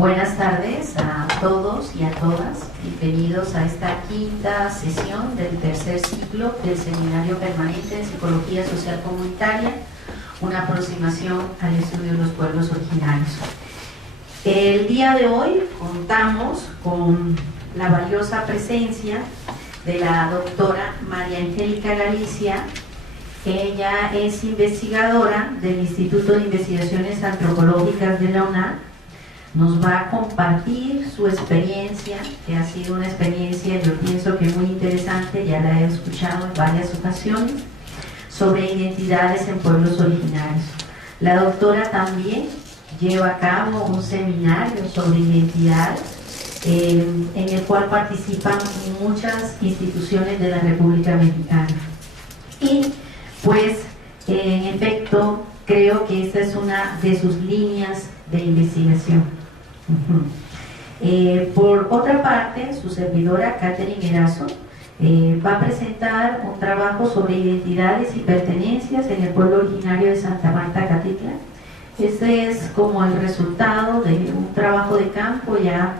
Buenas tardes a todos y a todas. Bienvenidos a esta quinta sesión del tercer ciclo del Seminario Permanente de Psicología Social Comunitaria, una aproximación al estudio de los pueblos originarios. El día de hoy contamos con la valiosa presencia de la doctora María Angélica Galicia. Ella es investigadora del Instituto de Investigaciones Antropológicas de la UNAM. Nos va a compartir su experiencia, que ha sido una experiencia, yo pienso que muy interesante, ya la he escuchado en varias ocasiones, sobre identidades en pueblos originarios. La doctora también lleva a cabo un seminario sobre identidad, en el cual participan muchas instituciones de la República Mexicana. Y pues, en efecto, creo que esta es una de sus líneas de investigación. Por otra parte, su servidora Catherine Erazo va a presentar un trabajo sobre identidades y pertenencias en el pueblo originario de Santa Marta, Catitla. Este es como el resultado de un trabajo de campo ya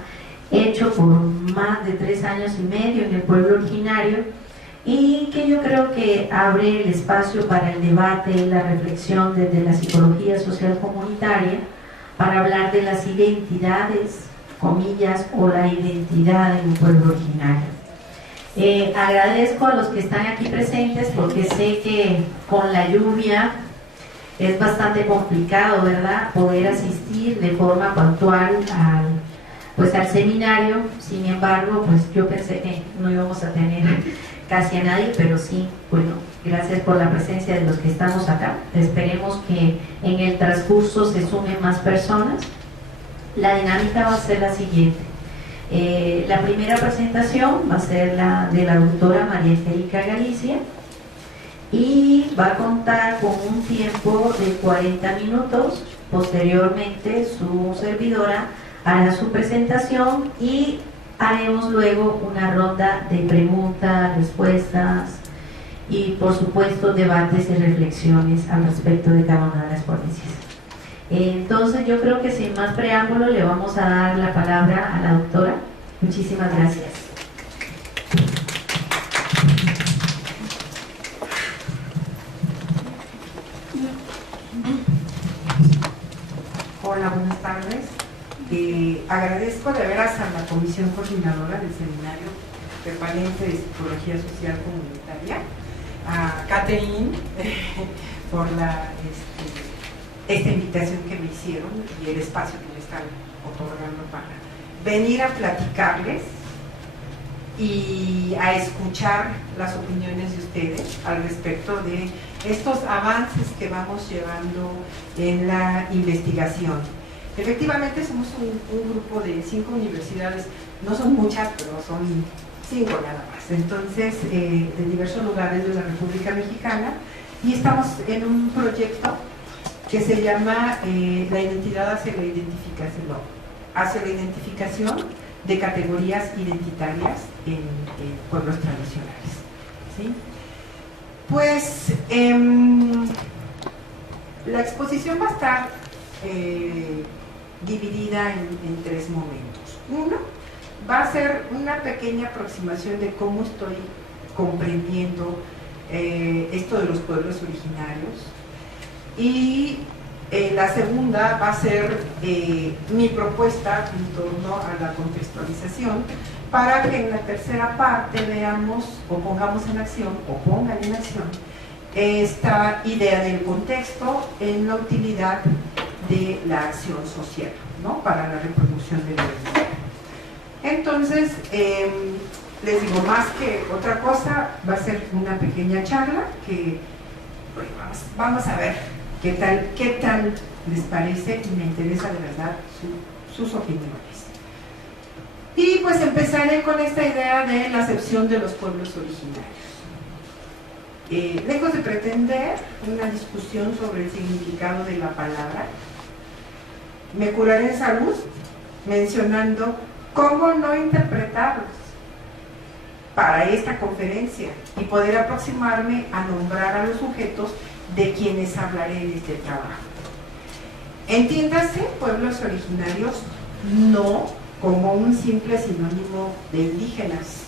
hecho por más de 3 años y medio en el pueblo originario, y que yo creo que abre el espacio para el debate y la reflexión desde la psicología social comunitaria para hablar de las identidades, comillas, o la identidad en un pueblo originario. Agradezco a los que están aquí presentes porque sé que con la lluvia es bastante complicado, ¿verdad?, poder asistir de forma puntual al seminario. Sin embargo, pues yo pensé que no íbamos a tener casi a nadie, pero sí, bueno, gracias por la presencia de los que estamos acá. Esperemos que en el transcurso se sumen más personas. La dinámica va a ser la siguiente. La primera presentación va a ser la de la doctora María Angélica Galicia y va a contar con un tiempo de 40 minutos. Posteriormente, su servidora hará su presentación y haremos luego una ronda de preguntas, respuestas y, por supuesto, debates y reflexiones al respecto de cada una de las ponencias. Entonces, yo creo que sin más preámbulo le vamos a dar la palabra a la doctora. Muchísimas gracias. Hola, buenas tardes. Agradezco de veras a la Comisión Coordinadora del Seminario Permanente de Psicología Social Comunitaria, a Catherine, por esta invitación que me hicieron y el espacio que me están otorgando para venir a platicarles y a escuchar las opiniones de ustedes al respecto de estos avances que vamos llevando en la investigación. Efectivamente, somos un grupo de 5 universidades, no son muchas, pero son 5 nada más, entonces, de diversos lugares de la República Mexicana, y estamos en un proyecto que se llama La identidad hacia la identificación de categorías identitarias en pueblos tradicionales, ¿sí? Pues la exposición va a estar dividida en 3 momentos. Uno va a ser una pequeña aproximación de cómo estoy comprendiendo esto de los pueblos originarios, y la segunda va a ser mi propuesta en torno a la contextualización, para que en la tercera parte veamos o pongamos en acción, o pongan en acción, esta idea del contexto en la utilidad de la acción social, ¿no?, para la reproducción de la identidad. Entonces, les digo, más que otra cosa, va a ser una pequeña charla que pues, vamos a ver qué tal les parece, y me interesa de verdad sus opiniones. Y pues empezaré con esta idea de la acepción de los pueblos originarios. Lejos de pretender una discusión sobre el significado de la palabra, me curaré en salud mencionando cómo no interpretarlos para esta conferencia y poder aproximarme a nombrar a los sujetos de quienes hablaré en este trabajo. Entiéndase pueblos originarios no como un simple sinónimo de indígenas,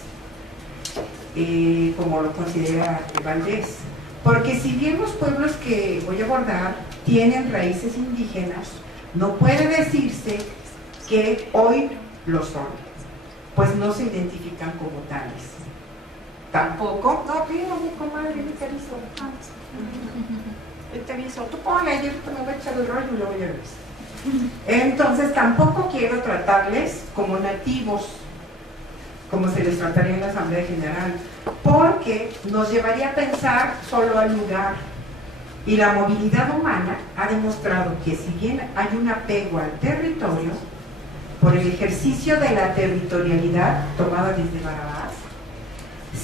como lo considera Valdés. Porque si bien los pueblos que voy a abordar tienen raíces indígenas, no puede decirse que hoy lo son, pues no se identifican como tales. Tampoco, no, mira, mi comadre, mi carizo. Te aviso, tú ponle, yo me voy a echar el rollo y luego ya ves. Entonces tampoco quiero tratarles como nativos, como se les trataría en la Asamblea General, porque nos llevaría a pensar solo al lugar. Y la movilidad humana ha demostrado que si bien hay un apego al territorio, por el ejercicio de la territorialidad tomada desde Barabás,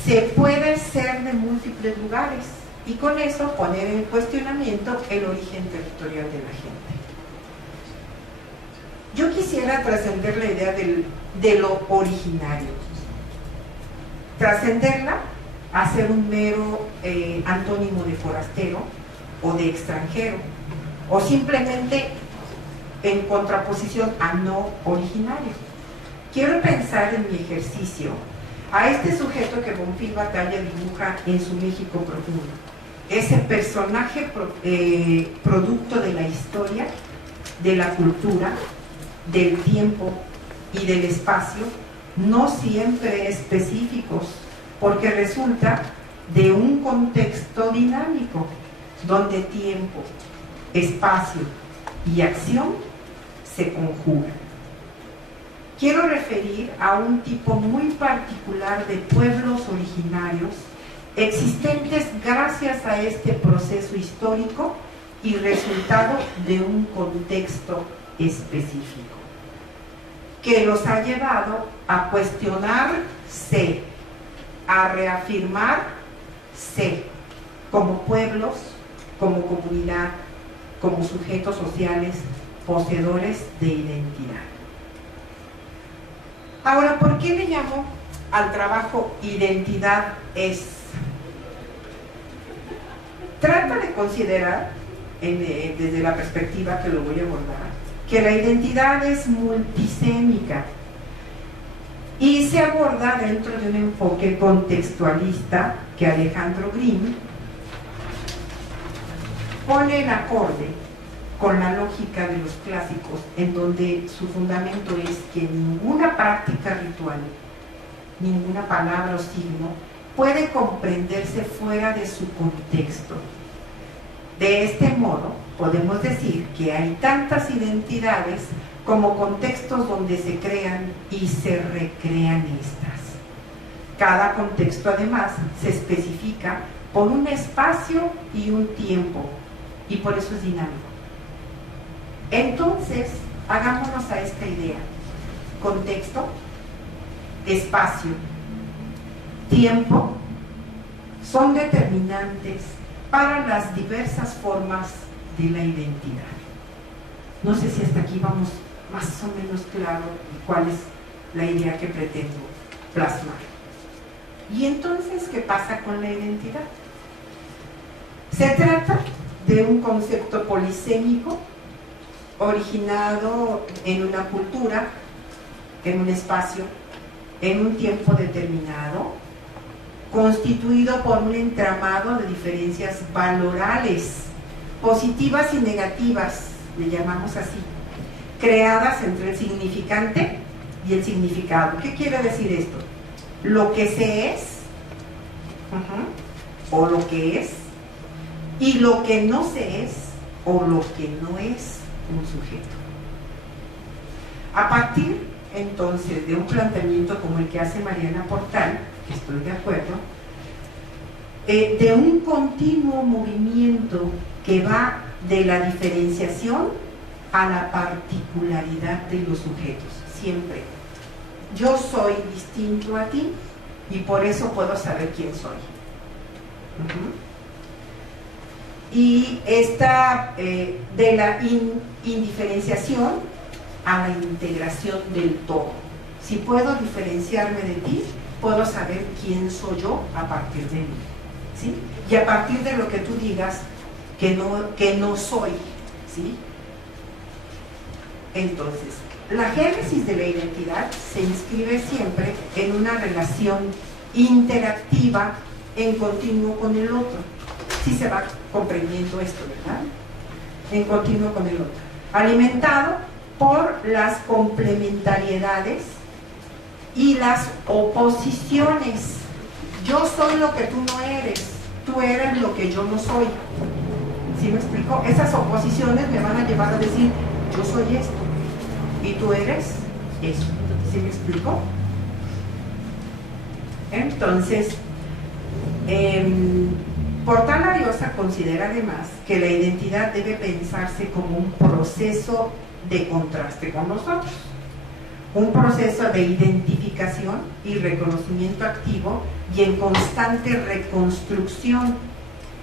se puede ser de múltiples lugares y con eso poner en cuestionamiento el origen territorial de la gente. Yo quisiera trascender la idea de lo originario, trascenderla a ser un mero antónimo de forastero o de extranjero, o simplemente en contraposición a no originario. Quiero pensar en mi ejercicio a este sujeto que Bonfil Batalla dibuja en su México profundo, ese personaje producto de la historia, de la cultura, del tiempo y del espacio, no siempre específicos, porque resulta de un contexto dinámico, donde tiempo, espacio y acción se conjugan. Quiero referir a un tipo muy particular de pueblos originarios existentes gracias a este proceso histórico y resultado de un contexto específico, que los ha llevado a cuestionarse, a reafirmarse como pueblos, como comunidad, como sujetos sociales poseedores de identidad. Ahora, ¿por qué le llamo al trabajo identidad es? Trata de considerar, desde la perspectiva que lo voy a abordar, que la identidad es multisémica y se aborda dentro de un enfoque contextualista que Alejandro Grimm pone en acorde con la lógica de los clásicos, en donde su fundamento es que ninguna práctica ritual, ninguna palabra o signo puede comprenderse fuera de su contexto. De este modo, podemos decir que hay tantas identidades como contextos donde se crean y se recrean estas. Cada contexto, además, se especifica por un espacio y un tiempo, y por eso es dinámico. Entonces, hagámonos a esta idea. Contexto, espacio, tiempo son determinantes para las diversas formas de la identidad. No sé si hasta aquí vamos más o menos claro cuál es la idea que pretendo plasmar. ¿Y entonces qué pasa con la identidad? Se trata de un concepto polisémico originado en una cultura, en un espacio, en un tiempo determinado, constituido por un entramado de diferencias valorales, positivas y negativas, le llamamos así, creadas entre el significante y el significado. ¿Qué quiere decir esto? Lo que se es, o lo que es, y lo que no se es, o lo que no es un sujeto. A partir entonces de un planteamiento como el que hace Mariana Portal, que estoy de acuerdo, de un continuo movimiento que va de la diferenciación a la particularidad de los sujetos, siempre. Yo soy distinto a ti y por eso puedo saber quién soy. Y esta de la indiferenciación a la integración del todo. Si puedo diferenciarme de ti, puedo saber quién soy yo a partir de mí, ¿sí? Y a partir de lo que tú digas que no soy, ¿sí? Entonces, la génesis de la identidad se inscribe siempre en una relación interactiva en continuo con el otro. Sí se va comprendiendo esto, ¿verdad? En continuo con el otro. Alimentado por las complementariedades y las oposiciones. Yo soy lo que tú no eres, tú eres lo que yo no soy. ¿Sí me explico? Esas oposiciones me van a llevar a decir, yo soy esto y tú eres eso. ¿Sí me explico? Entonces, Portal Ariosa considera además que la identidad debe pensarse como un proceso de contraste con los otros, un proceso de identificación y reconocimiento activo y en constante reconstrucción.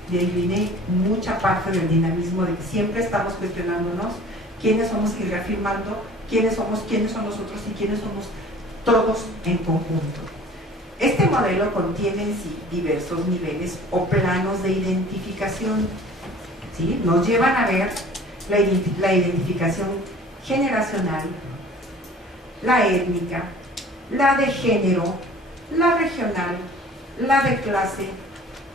De ahí viene mucha parte del dinamismo de que siempre estamos cuestionándonos quiénes somos y reafirmando quiénes somos, quiénes son nosotros y quiénes somos todos en conjunto. Este modelo contiene en sí diversos niveles o planos de identificación, ¿sí? Nos llevan a ver la identificación generacional, la étnica, la de género, la regional, la de clase,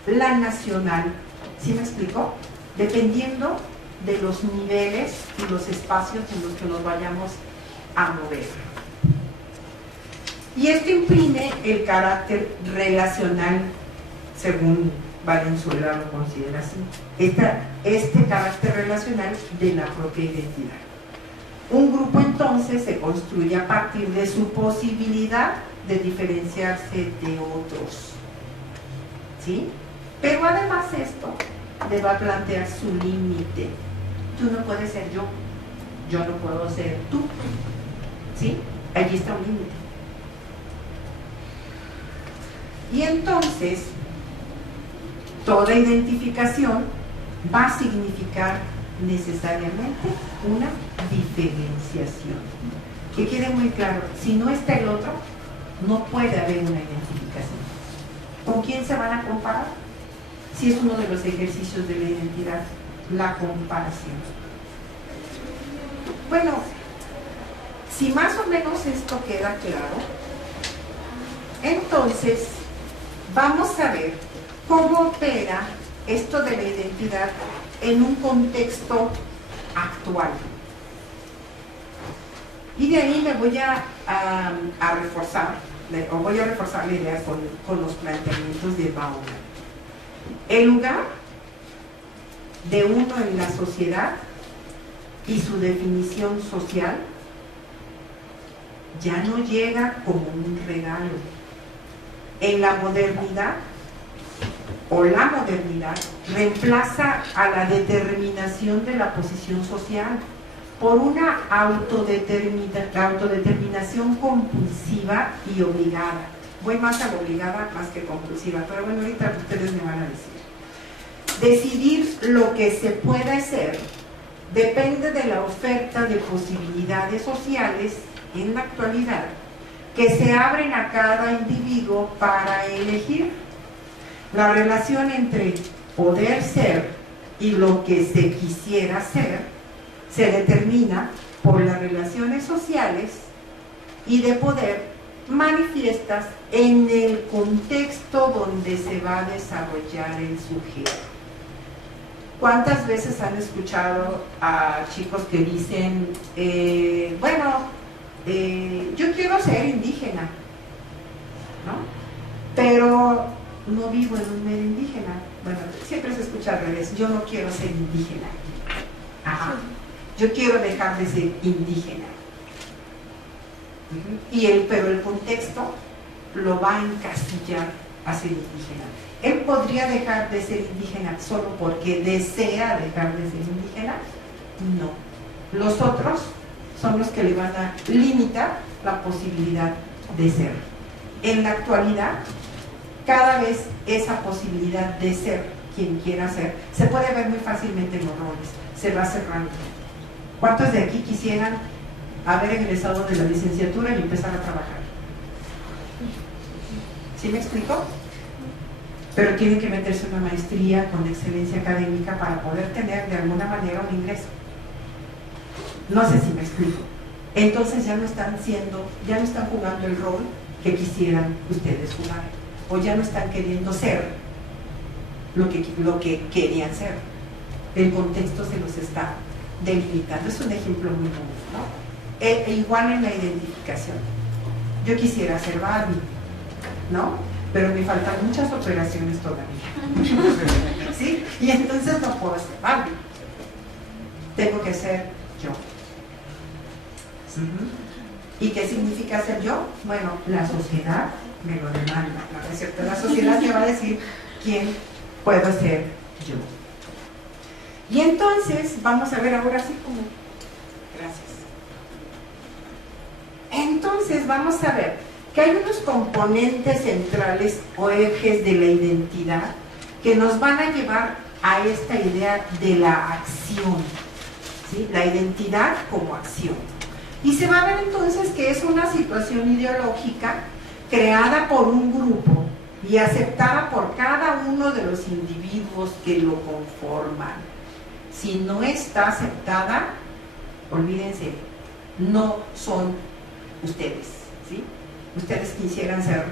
la nacional. ¿Sí me explico? Dependiendo de los niveles y los espacios en los que nos vayamos a mover. Y esto imprime el carácter relacional, según Valenzuela lo considera así, este carácter relacional de la propia identidad. Un grupo entonces se construye a partir de su posibilidad de diferenciarse de otros, ¿sí? Pero además esto le va a plantear su límite. Tú no puedes ser yo, yo no puedo ser tú, ¿sí? Allí está un límite. Y entonces, toda identificación va a significar necesariamente una diferenciación. Que quede muy claro, si no está el otro, no puede haber una identificación. ¿Con quién se van a comparar? Si es uno de los ejercicios de la identidad, la comparación. Bueno, si más o menos esto queda claro, entonces vamos a ver cómo opera esto de la identidad en un contexto actual. Y de ahí me voy a reforzar, o voy a reforzar la idea con los planteamientos de Bauman. El lugar de uno en la sociedad y su definición social ya no llega como un regalo. En la modernidad, o la modernidad, reemplaza a la determinación de la posición social por una autodeterminación compulsiva y obligada. Voy más a la obligada más que compulsiva, pero bueno, ahorita ustedes me van a decir. Decidir lo que se puede hacer depende de la oferta de posibilidades sociales en la actualidad que se abren a cada individuo para elegir. La relación entre poder ser y lo que se quisiera ser se determina por las relaciones sociales y de poder manifiestas en el contexto donde se va a desarrollar el sujeto. ¿Cuántas veces han escuchado a chicos que dicen, yo quiero ser indígena, ¿no? Pero no vivo en un medio indígena? Bueno, siempre se escucha al revés, yo no quiero ser indígena. Ajá. Yo quiero dejar de ser indígena. Pero el contexto lo va a encasillar a ser indígena. ¿Él podría dejar de ser indígena solo porque desea dejar de ser indígena? No. Los otros son los que le van a limitar la posibilidad de ser. En la actualidad, cada vez esa posibilidad de ser quien quiera ser se puede ver muy fácilmente en los roles, se va cerrando. ¿Cuántos de aquí quisieran haber egresado de la licenciatura y empezar a trabajar? ¿Sí me explico? Pero tienen que meterse en una maestría con excelencia académica para poder tener de alguna manera un ingreso. No sé si me explico. entonces ya no están jugando el rol que quisieran ustedes jugar, o ya no están queriendo ser lo que querían ser. El contexto se los está delimitando. Es un ejemplo muy común, ¿no? Igual en la identificación. Yo quisiera ser Barbie, ¿no? Pero me faltan muchas operaciones todavía. ¿Sí? Y entonces no puedo ser Barbie. Tengo que ser yo. ¿Y qué significa ser yo? Bueno, la sociedad me lo demanda, ¿no es cierto? La sociedad me va a decir quién puedo ser yo. Y entonces, vamos a ver ahora sí como... Gracias. Entonces, vamos a ver que hay unos componentes centrales o ejes de la identidad que nos van a llevar a esta idea de la acción, ¿sí? La identidad como acción. Y se va a ver entonces que es una situación ideológica creada por un grupo y aceptada por cada uno de los individuos que lo conforman. Si no está aceptada, olvídense, no son ustedes, ¿sí? Ustedes quisieran ser,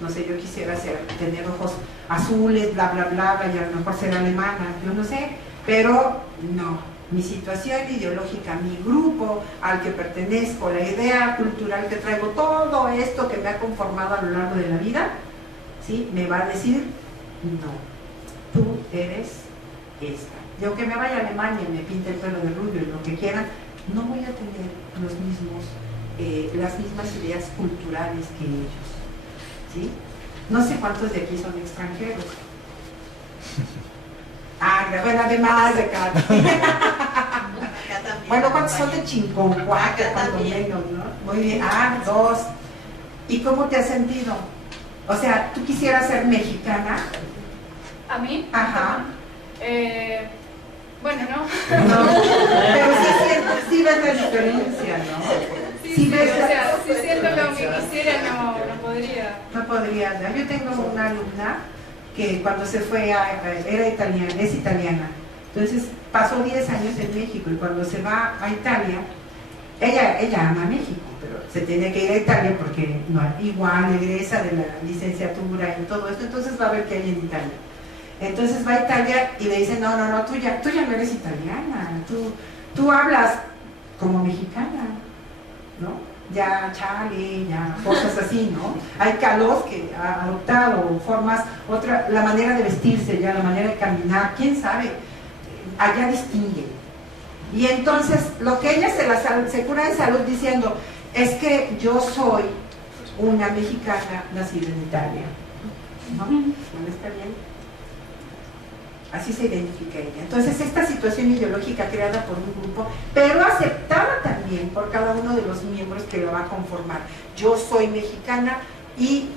no sé, yo quisiera tener ojos azules, bla, bla, bla, bla, y a lo mejor ser alemana, yo no sé, pero no. Mi situación ideológica, mi grupo al que pertenezco, la idea cultural que traigo, todo esto que me ha conformado a lo largo de la vida, ¿sí? Me va a decir, no, tú eres esta. Yo que me vaya a Alemania y me pinte el pelo de rubio y lo que quieran, no voy a tener las mismas ideas culturales que ellos, ¿sí? No sé cuántos de aquí son extranjeros. Bueno, además de acá. Bueno, ¿cuántos son de Chinconcuaca, cuando menos, no? Muy bien, 2. ¿Y cómo te has sentido? O sea, ¿tú quisieras ser mexicana? ¿A mí? Ajá. Bueno, no. No, pero sí ves la diferencia, ¿no? Sí, ves o sea, si siento lo que quisiera, no podría. No podría, ¿no? Yo tengo una alumna que cuando se fue es italiana, entonces pasó 10 años en México y cuando se va a Italia, ella ama México, pero se tiene que ir a Italia porque no, igual egresa de la licenciatura y todo esto, entonces va a ver qué hay en Italia. Entonces va a Italia y le dicen, no, tú ya no eres italiana, tú hablas como mexicana, ¿no? Ya chale, ya cosas así, ¿no? Hay calos que ha adoptado formas, la manera de vestirse, ya la manera de caminar, quién sabe, allá distingue. Y entonces lo que ella se cura de salud diciendo es que yo soy una mexicana nacida en Italia, ¿no? ¿No está bien? Así se identifica ella. Entonces esta situación ideológica creada por un grupo, pero aceptada también por cada uno de los miembros que la va a conformar. Yo soy mexicana y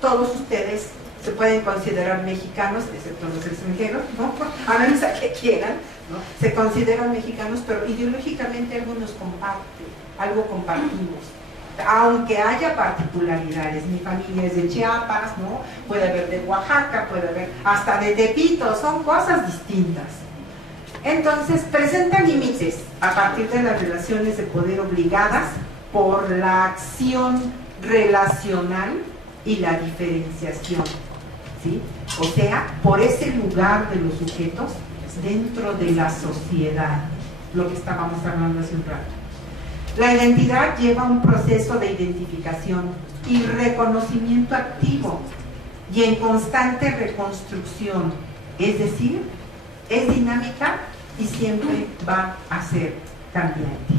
todos ustedes se pueden considerar mexicanos, excepto los extranjeros, ¿no? A menos a que quieran, ¿no? Se consideran mexicanos, pero ideológicamente algo nos comparte, algo compartimos. Aunque haya particularidades, mi familia es de Chiapas, ¿no? Puede haber de Oaxaca, puede haber hasta de Tepito, son cosas distintas. Entonces, presenta límites a partir de las relaciones de poder obligadas por la acción relacional y la diferenciación, ¿sí? O sea, por ese lugar de los sujetos dentro de la sociedad, lo que estábamos hablando hace un rato. La identidad lleva un proceso de identificación y reconocimiento activo y en constante reconstrucción, es decir, es dinámica y siempre va a ser cambiante.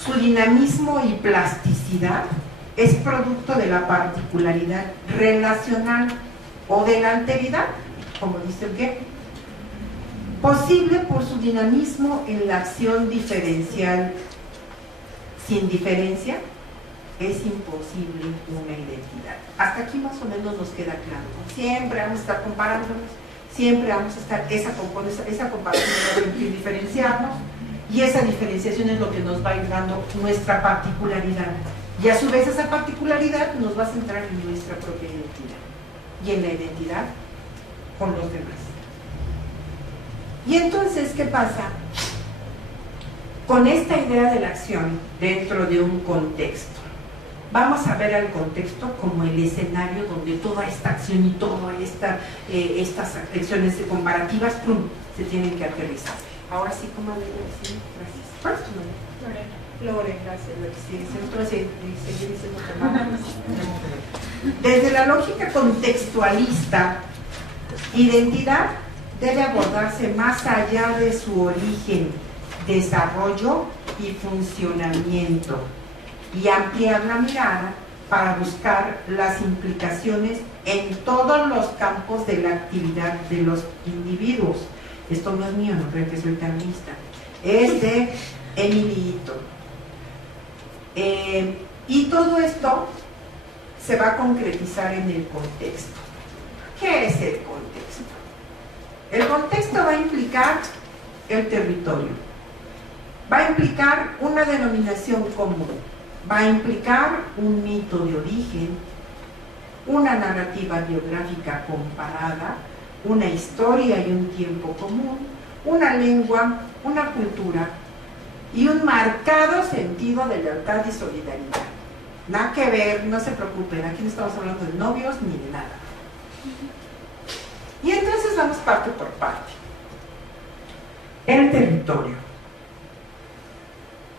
Su dinamismo y plasticidad es producto de la particularidad relacional o de la alteridad, como dice el que posible por su dinamismo en la acción diferencial. Sin diferencia es imposible una identidad. Hasta aquí más o menos nos queda claro, ¿no? Siempre vamos a estar comparándonos, siempre vamos a estar, esa comparación va a permitir diferenciarnos y esa diferenciación es lo que nos va a ir dando nuestra particularidad y a su vez esa particularidad nos va a centrar en nuestra propia identidad y en la identidad con los demás. Y entonces, ¿qué pasa? con esta idea de la acción dentro de un contexto. Vamos a ver al contexto como el escenario donde toda esta acción y todas estas acciones comparativas se tienen que aterrizar. Ahora sí, ¿cómo le digo? Sí, gracias. ¿Cuál es tu nombre? Lorena, gracias. Desde la lógica contextualista, identidad debe abordarse más allá de su origen, desarrollo y funcionamiento, y ampliar la mirada para buscar las implicaciones en todos los campos de la actividad de los individuos. Esto no es mío, no creo que soy tan lista. Es de Emily Ito. Y todo esto se va a concretizar en el contexto. ¿Qué es el contexto? El contexto va a implicar el territorio, va a implicar una denominación común, va a implicar un mito de origen, una narrativa biográfica comparada, una historia y un tiempo común, una lengua, una cultura y un marcado sentido de lealtad y solidaridad. Nada que ver, no se preocupen, aquí no estamos hablando de novios ni de nada. Y entonces vamos parte por parte. El territorio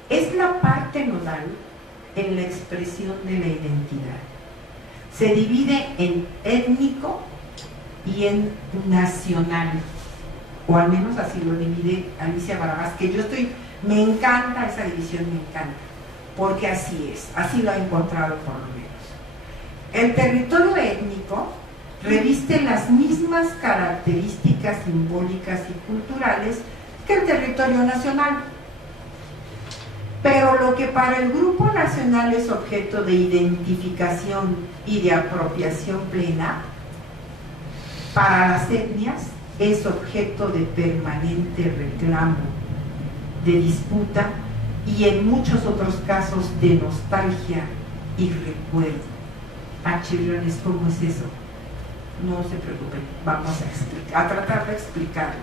es la parte nodal en la expresión de la identidad. Se divide en étnico y en nacional, o al menos así lo divide Alicia Barabás, que me encanta esa división, me encanta, porque así es, así lo ha encontrado por lo menos. El territorio étnico reviste las mismas características simbólicas y culturales que el territorio nacional. Pero lo que para el grupo nacional es objeto de identificación y de apropiación plena, para las etnias es objeto de permanente reclamo, de disputa y en muchos otros casos de nostalgia y recuerdo. Chirriones, ¿cómo es eso? No se preocupen, vamos a tratar de explicarlo.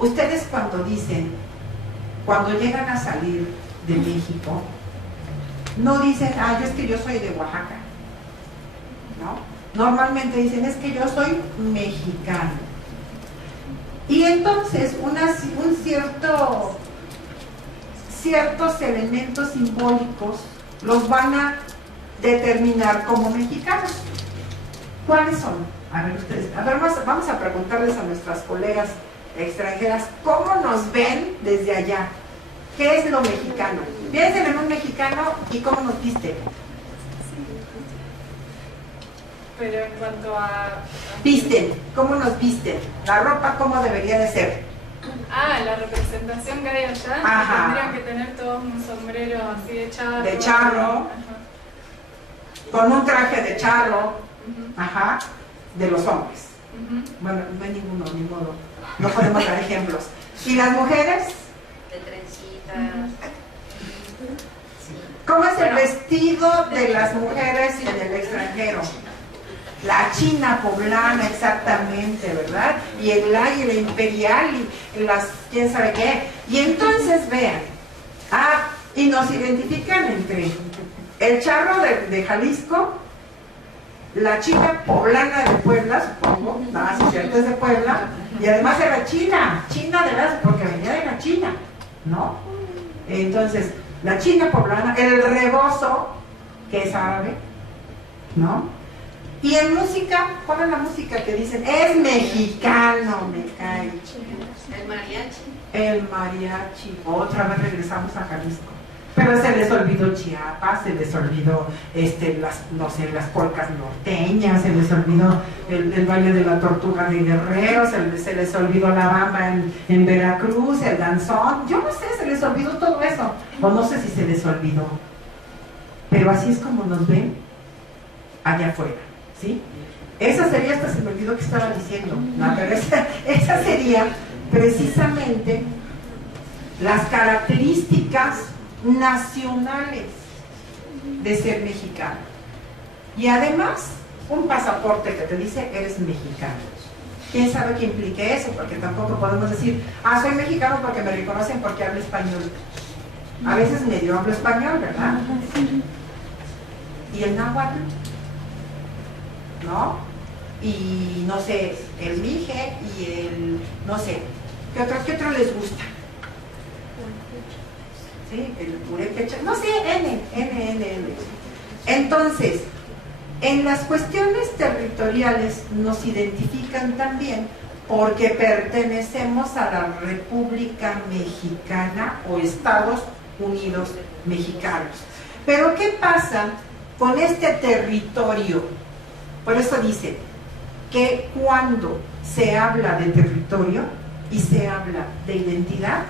Ustedes cuando llegan a salir de México, no dicen, es que yo soy de Oaxaca, ¿no? Normalmente dicen, es que yo soy mexicano. Y entonces ciertos elementos simbólicos los van a determinar como mexicanos. ¿Cuáles son? A ver ustedes, vamos a preguntarles a nuestras colegas extranjeras cómo nos ven desde allá. ¿Qué es lo mexicano? Piensen en un mexicano y cómo nos visten. Pero en cuanto a... Visten, ¿cómo nos visten? La ropa, ¿cómo debería de ser? La representación que hay allá. Ajá. Tendrían que tener todos un sombrero así de charro. De charro. Ajá. Con un traje de charro. Ajá. De los hombres. Bueno, no hay ninguno, ni modo. No podemos dar ejemplos. ¿Y las mujeres? De trencitas. ¿Cómo es el vestido de las mujeres en el extranjero? La china poblana, exactamente, ¿verdad? Y la imperial y las quién sabe qué. Y entonces vean, y nos identifican entre el charro de Jalisco, la china poblana de Puebla, supongo, sí, cierto, es de Puebla, y además era china de verdad, porque venía de la China, ¿no? Entonces, la china poblana, el rebozo, que es árabe, ¿no? Y en música, ¿cuál es la música que dicen? Es mexicano, me cae. El mariachi. El mariachi. Otra vez regresamos a Jalisco. Pero se les olvidó Chiapas, se les olvidó las polcas norteñas, se les olvidó el baile de la tortuga de Guerrero, se les olvidó la bamba en Veracruz, el danzón. Yo no sé, se les olvidó todo eso. O no sé si se les olvidó. Pero así es como nos ven allá afuera. ¿Sí? Esa sería, hasta se me olvidó que estaba diciendo, no, pero esa sería precisamente las características nacionales de ser mexicano. Y además, un pasaporte que te dice eres mexicano. ¿Quién sabe qué implique eso? Porque tampoco podemos decir, soy mexicano porque me reconocen porque hablo español. A veces medio hablo español, ¿verdad? Y el náhuatl, ¿no? Y no sé, el mije y el, no sé, ¿qué otro les gusta? ¿Sí? El purépecha, no sé, N. Entonces, en las cuestiones territoriales nos identifican también porque pertenecemos a la República Mexicana o Estados Unidos Mexicanos. Pero ¿qué pasa con este territorio? Por eso dice que cuando se habla de territorio y se habla de identidad,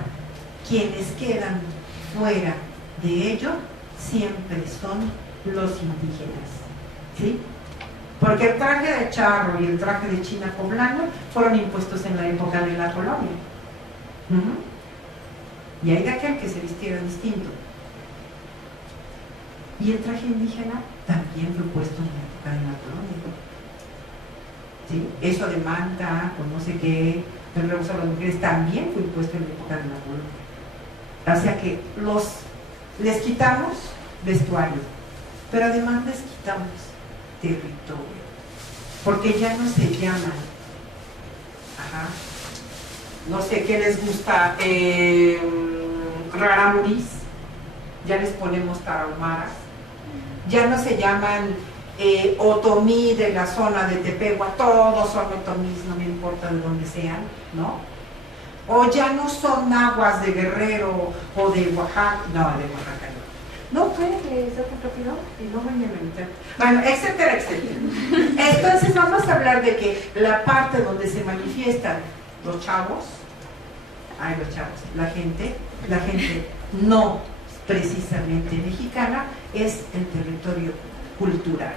quienes quedan fuera de ello siempre son los indígenas, ¿sí? Porque el traje de charro y el traje de china poblano fueron impuestos en la época de la colonia. Y hay de aquel que se vistiera distinto. Y el traje indígena también fue puesto en la época de la colonia. ¿Sí? Eso de manta o no sé qué, pero luego a las mujeres también fue impuesto en la época de la colonia. O sea que les quitamos vestuario, pero además les quitamos territorio, porque ya no se llaman, no sé qué les gusta, rarámuris, ya les ponemos tarahumaras, ya no se llaman otomí de la zona de Tepehua, todos son otomís, no me importa de dónde sean, ¿no? O ya no son nahuas de Guerrero o de Oaxaca, no, de Oaxaca no. No puede ser tan rápido y no voy a meditar. Bueno, etcétera, etcétera. Entonces vamos a hablar de que la parte donde se manifiestan los chavos, la gente no precisamente mexicana, es el territorio cultural.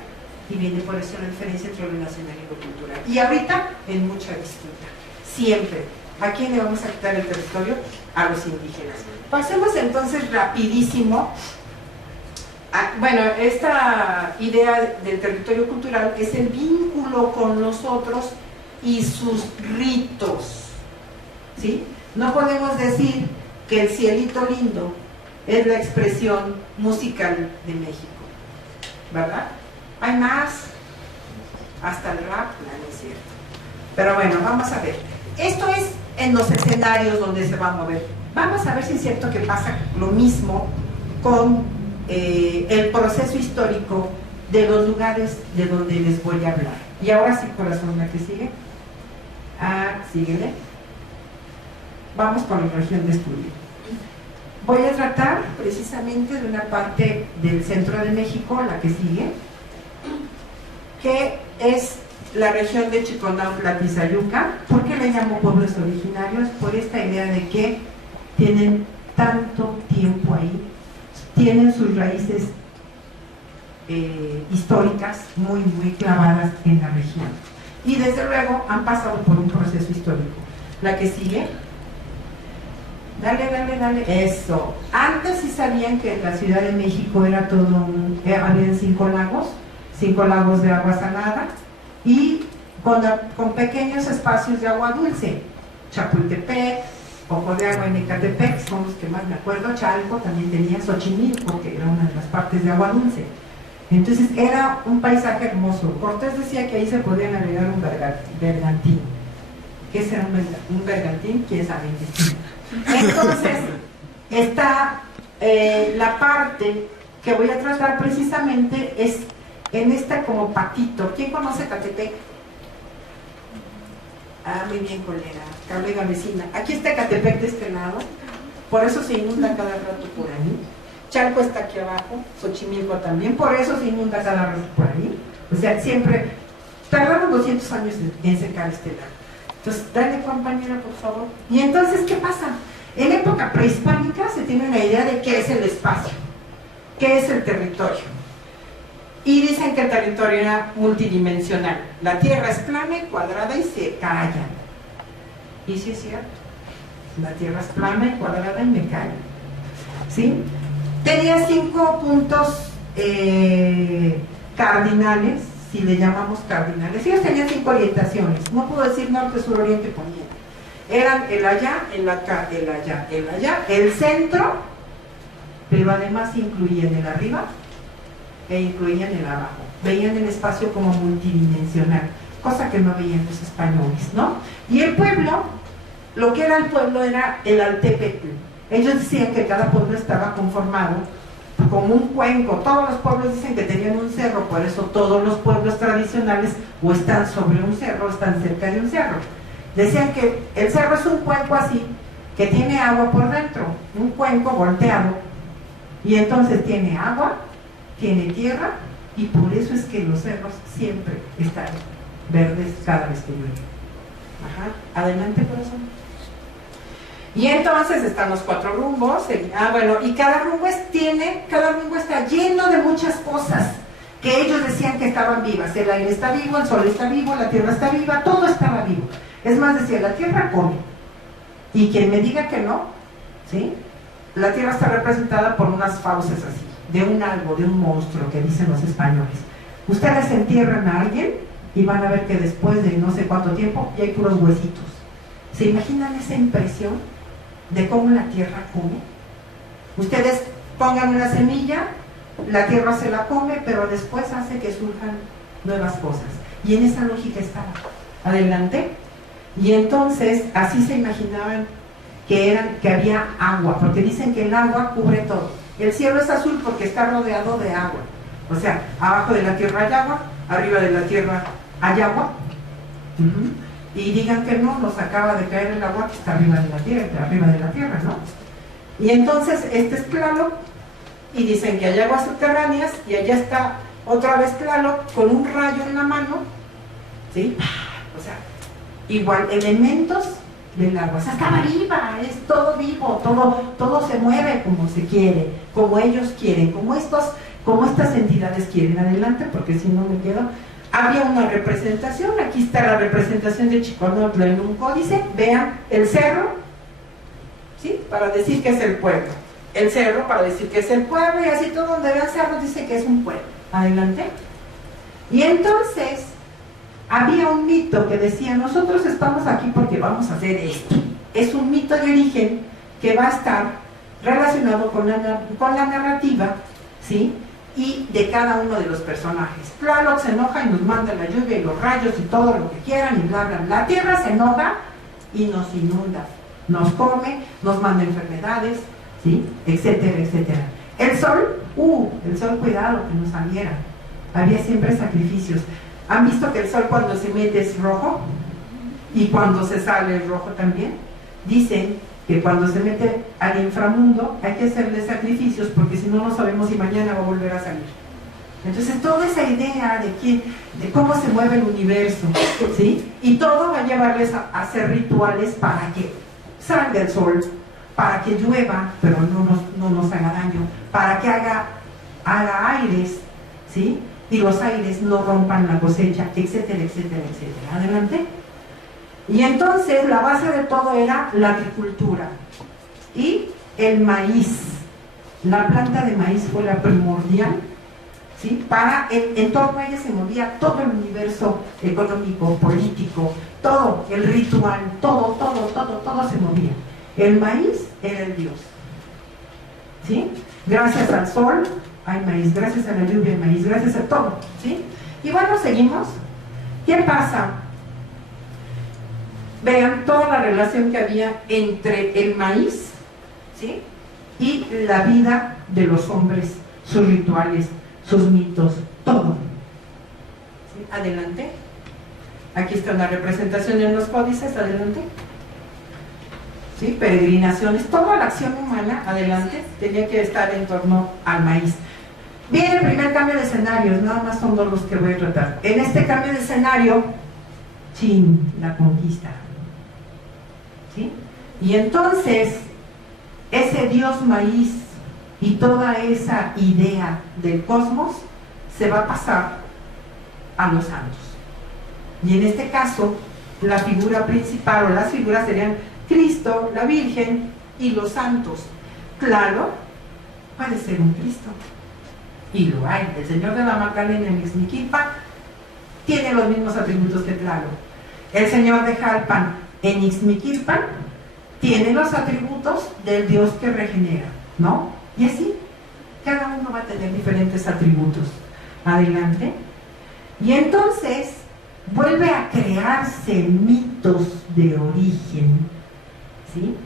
Y viene por eso la diferencia entre lo nacional y lo cultural. Y ahorita en mucha disputa. Siempre. ¿A quién le vamos a quitar el territorio? A los indígenas. Pasemos entonces rapidísimo. Bueno, esta idea del territorio cultural es el vínculo con los otros y sus ritos, ¿sí? No podemos decir que el cielito lindo es la expresión musical de México, ¿verdad? Hay más, hasta el rap, no es cierto. Pero bueno, vamos a ver. Esto es en los escenarios donde se va a mover. Vamos a ver si es cierto que pasa lo mismo con el proceso histórico de los lugares de donde les voy a hablar. Y ahora sí, corazón, la que sigue. Síguele. Vamos con la región de estudio. Voy a tratar precisamente de una parte del centro de México, la que sigue, que es la región de Chiconautla, Tizayuca. ¿Por qué le llamo pueblos originarios? Por esta idea de que tienen tanto tiempo ahí, tienen sus raíces históricas muy clavadas en la región y desde luego han pasado por un proceso histórico. La que sigue. Dale, eso. Antes sí sabían que en la Ciudad de México era todo habían 5 lagos de agua salada y con pequeños espacios de agua dulce. Chapultepec, Ojo de Agua en Ecatepec, son los que más me acuerdo. Chalco también tenía, Xochimilco, que era una de las partes de agua dulce. Entonces era un paisaje hermoso. Cortés decía que ahí se podía navegar un bergantín. ¿Qué será un bergantín? ¿Quién sabe? Entonces está la parte que voy a tratar precisamente es en esta como patito. ¿Quién conoce Ecatepec? Muy bien, colega vecina. Aquí está Ecatepec de este lado, por eso se inunda cada rato por ahí. Chalco está aquí abajo, Xochimilco también, por eso se inunda cada rato por ahí. O sea, siempre tardaron 200 años en secar este lago. Entonces, dale, compañera, por favor. Y entonces, ¿qué pasa? En época prehispánica se tiene una idea de qué es el espacio, qué es el territorio. Y dicen que el territorio era multidimensional. La tierra es plana y cuadrada y se callan. Y sí es cierto. La tierra es plana y cuadrada y me callo. ¿Sí? Tenía 5 puntos cardinales, si le llamamos cardinales. Ellos tenían 5 orientaciones. No puedo decir norte, sur, oriente, poniente. Eran el allá, el acá, el allá, el allá, el centro pero además incluían el arriba e incluían el abajo. Veían el espacio como multidimensional, cosa que no veían los españoles, ¿no? Y el pueblo, lo que era el pueblo era el Altepetl. Ellos decían que cada pueblo estaba conformado como un cuenco. Todos los pueblos dicen que tenían un cerro, por eso todos los pueblos tradicionales o están sobre un cerro o están cerca de un cerro. Decían que el cerro es un cuenco así, que tiene agua por dentro, un cuenco volteado, y entonces tiene agua, tiene tierra, y por eso es que los cerros siempre están verdes cada vez que llueve. Ajá. Adelante, corazón. Y entonces están los 4 rumbos, y cada rumbo está lleno de muchas cosas que ellos decían que estaban vivas. El aire está vivo, el sol está vivo, la tierra está viva, todo estaba vivo. Es más, decía, la tierra come. Y quien me diga que no, ¿sí? La tierra está representada por unas fauces así, de un algo, de un monstruo que dicen los españoles. Ustedes entierran a alguien y van a ver que después de no sé cuánto tiempo ya hay puros huesitos. ¿Se imaginan esa impresión de cómo la tierra come? Ustedes pongan una semilla, la tierra se la come, pero después hace que surjan nuevas cosas. Y en esa lógica estaba. Adelante. Y entonces así se imaginaban que había agua, porque dicen que el agua cubre todo. El cielo es azul porque está rodeado de agua. O sea, abajo de la tierra hay agua, arriba de la tierra hay agua. Y digan que no, nos acaba de caer el agua que está arriba de la tierra, ¿no? Y entonces este es Tlaloc, y dicen que hay aguas subterráneas, y allá está otra vez Tlaloc con un rayo en la mano, ¿sí? O sea, igual elementos del agua. O sea, estaba viva, es todo vivo, todo se mueve como se quiere, como ellos quieren, como estas entidades quieren. Adelante, porque si no me quedo. Había una representación, aquí está la representación de Chiconotl en un códice. Vean el cerro, ¿sí? Para decir que es el pueblo. El cerro para decir que es el pueblo, y así todo donde vean cerro dice que es un pueblo. Adelante. Y entonces había un mito que decía, nosotros estamos aquí porque vamos a hacer esto. Es un mito de origen que va a estar relacionado con la narrativa, ¿sí? Y de cada uno de los personajes. Tlaloc se enoja y nos manda la lluvia y los rayos y todo lo que quieran y bla, bla, bla. La tierra se enoja y nos inunda, nos come, nos manda enfermedades, ¿sí? Etcétera, etcétera. El sol, cuidado que no saliera. Había siempre sacrificios. ¿Han visto que el sol cuando se mete es rojo? Y cuando se sale es rojo también. Dicen que cuando se mete al inframundo hay que hacerle sacrificios, porque si no, no sabemos si mañana va a volver a salir. Entonces toda esa idea de cómo se mueve el universo, ¿sí? Y todo va a llevarles a hacer rituales para que salga el sol, para que llueva, pero no nos haga daño, para que haga aires, ¿sí? Y los aires no rompan la cosecha, etcétera, etcétera, etcétera. Adelante. Y entonces la base de todo era la agricultura y el maíz. La planta de maíz fue la primordial, ¿sí? En torno a ella se movía todo el universo económico, político, todo, el ritual, todo se movía. El maíz era el dios, ¿sí? Gracias al sol hay maíz, gracias a la lluvia hay maíz, gracias a todo, ¿sí? Y bueno, seguimos. ¿Qué pasa? Vean toda la relación que había entre el maíz, ¿sí? Y la vida de los hombres, sus rituales, sus mitos, todo. ¿Sí? Adelante. Aquí está una representación en los códices, adelante. ¿Sí? Peregrinaciones, toda la acción humana, adelante, tenía que estar en torno al maíz. Viene el primer cambio de escenarios, nada más son 2 los que voy a tratar. En este cambio de escenario, la conquista. ¿Sí? Y entonces ese dios maíz y toda esa idea del cosmos se va a pasar a los santos. Y en este caso la figura principal o las figuras serían Cristo, la Virgen y los santos. Claro, puede ser un Cristo, y lo hay. El Señor de la Magdalena en Ixmiquilpan tiene los mismos atributos que Tlaloc. El Señor de Jalpan en Ixmiquilpan tiene los atributos del Dios que regenera, ¿no? Y así, Cada uno va a tener diferentes atributos. Adelante. Y entonces vuelve a crearse mitos de origen, ¿sí?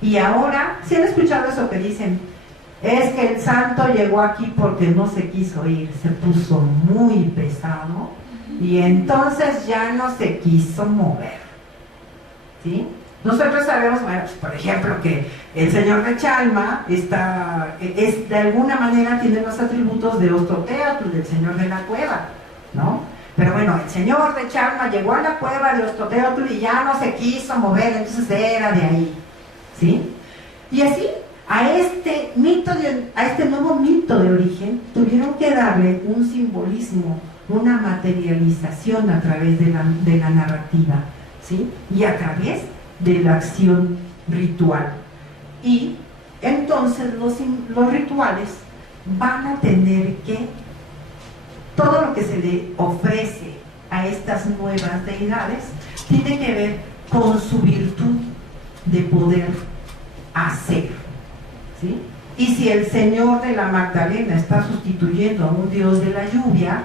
Y ahora, ¿sí han escuchado eso que dicen? Es que el santo llegó aquí porque no se quiso ir, se puso muy pesado y entonces ya no se quiso mover, ¿sí? Nosotros sabemos, bueno, pues, por ejemplo, que el señor de Chalma de alguna manera tiene los atributos de Ostoteotl, del señor de la cueva, ¿no? Pero bueno, el señor de Chalma llegó a la cueva de Ostoteotl y ya no se quiso mover, entonces era de ahí, ¿sí? Y así, a este nuevo mito de origen, tuvieron que darle un simbolismo, una materialización a través de la narrativa, ¿sí? Y a través de la acción ritual. Y entonces los rituales van a tener que, todo lo que se le ofrece a estas nuevas deidades tiene que ver con su virtud de poder hacer, ¿sí? Y si el Señor de la Magdalena está sustituyendo a un dios de la lluvia,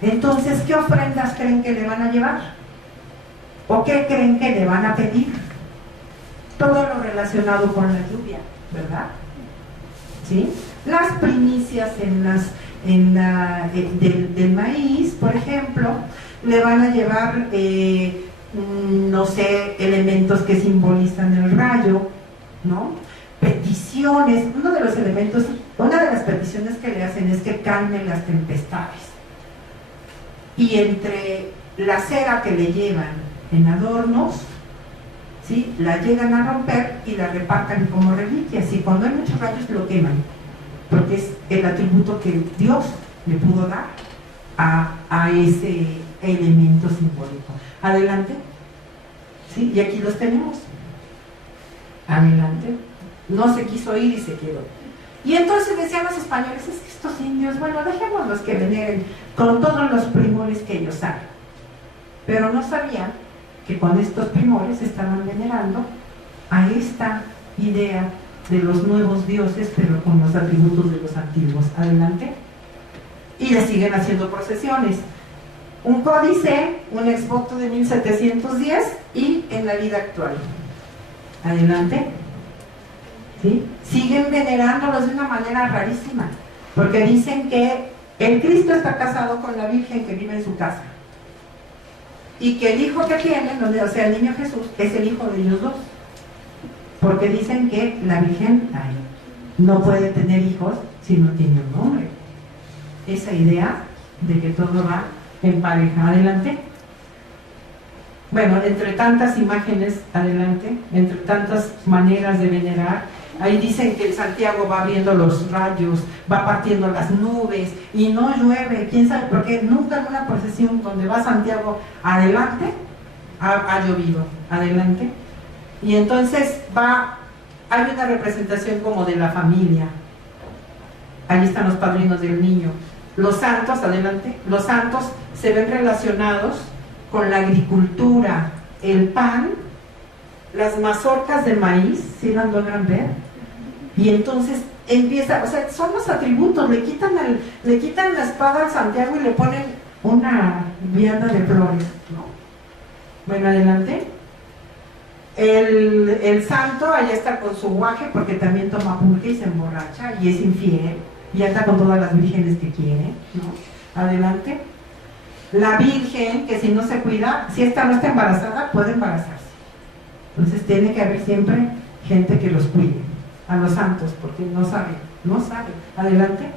entonces ¿qué ofrendas creen que le van a llevar? ¿O qué creen que le van a pedir? Todo lo relacionado con la lluvia, ¿verdad? ¿Sí? Las primicias del maíz, por ejemplo, le van a llevar, no sé, elementos que simbolizan el rayo, ¿no? Peticiones, una de las peticiones que le hacen es que calmen las tempestades. Y entre la cera que le llevan en adornos, ¿sí?, la llegan a romper y la repartan como reliquias, y cuando hay muchos rayos lo queman, porque es el atributo que Dios le pudo dar a ese elemento simbólico. Adelante. ¿Sí? Y aquí los tenemos. Adelante. No se quiso ir y se quedó. Y entonces decían los españoles, es que estos indios, bueno, dejémoslos que veneren con todos los primores que ellos saben. Pero no sabían que con estos primores estaban venerando a esta idea de los nuevos dioses, pero con los atributos de los antiguos. Adelante. Y le siguen haciendo procesiones. Un códice, un exvoto de 1710 y en la vida actual. Adelante. ¿Sí? Siguen venerándolos de una manera rarísima, porque dicen que el Cristo está casado con la Virgen que vive en su casa, y que el hijo que tienen, o sea, el niño Jesús, es el hijo de ellos dos, porque dicen que la Virgen no puede tener hijos si no tiene un hombre. Esa idea de que todo va en pareja. Adelante. Bueno, entre tantas imágenes, adelante, entre tantas maneras de venerar, ahí dicen que el Santiago va abriendo los rayos, va partiendo las nubes y no llueve, quién sabe, porque nunca en una procesión donde va Santiago adelante ha llovido. Adelante. Y entonces hay una representación como de la familia. Ahí están los padrinos del niño. Los santos, adelante, los santos se ven relacionados con la agricultura, el pan, las mazorcas de maíz, ¿sí las logran ver? Y entonces empieza, o sea, son los atributos, le quitan la espada al Santiago y le ponen una vianda de flores, ¿no? Bueno, adelante. El santo allá está con su guaje porque también toma pulque y se emborracha y es infiel y anda con todas las vírgenes que quiere, ¿no? Adelante. La virgen, que si no se cuida, si esta no está embarazada, puede embarazarse. Entonces tiene que haber siempre gente que los cuide, a los santos, porque no saben. Adelante.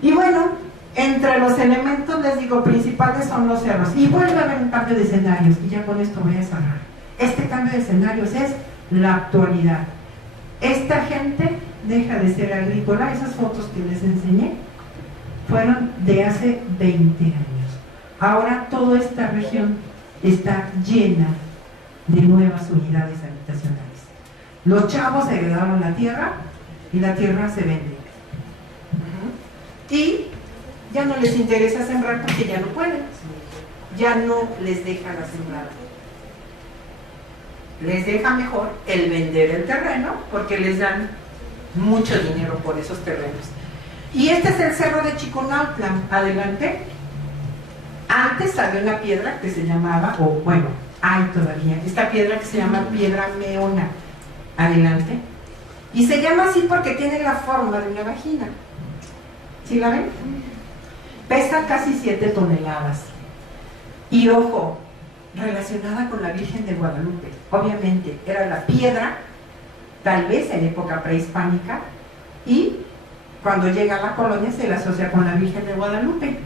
Y bueno, entre los elementos, les digo, principales son los cerros. Y vuelve a haber un cambio de escenarios, y ya con esto voy a cerrar. Este cambio de escenarios es la actualidad. Esta gente deja de ser agrícola. Esas fotos que les enseñé fueron de hace 20 años. Ahora toda esta región está llena de nuevas unidades habitacionales. Los chavos heredaron la tierra y la tierra se vende. Y ya no les interesa sembrar porque ya no pueden. Ya no les deja la sembrada. Les deja mejor el vender el terreno porque les dan mucho dinero por esos terrenos. Y este es el cerro de Chiconautla. Adelante. Antes había una piedra que se llamaba, o bueno, hay todavía, esta piedra que se llama Piedra Meona. Adelante. Y se llama así porque tiene la forma de una vagina. ¿Sí la ven? Pesa casi 7 toneladas. Y ojo, relacionada con la Virgen de Guadalupe. Obviamente, era la piedra, tal vez en época prehispánica, y cuando llega a la colonia se la asocia con la Virgen de Guadalupe.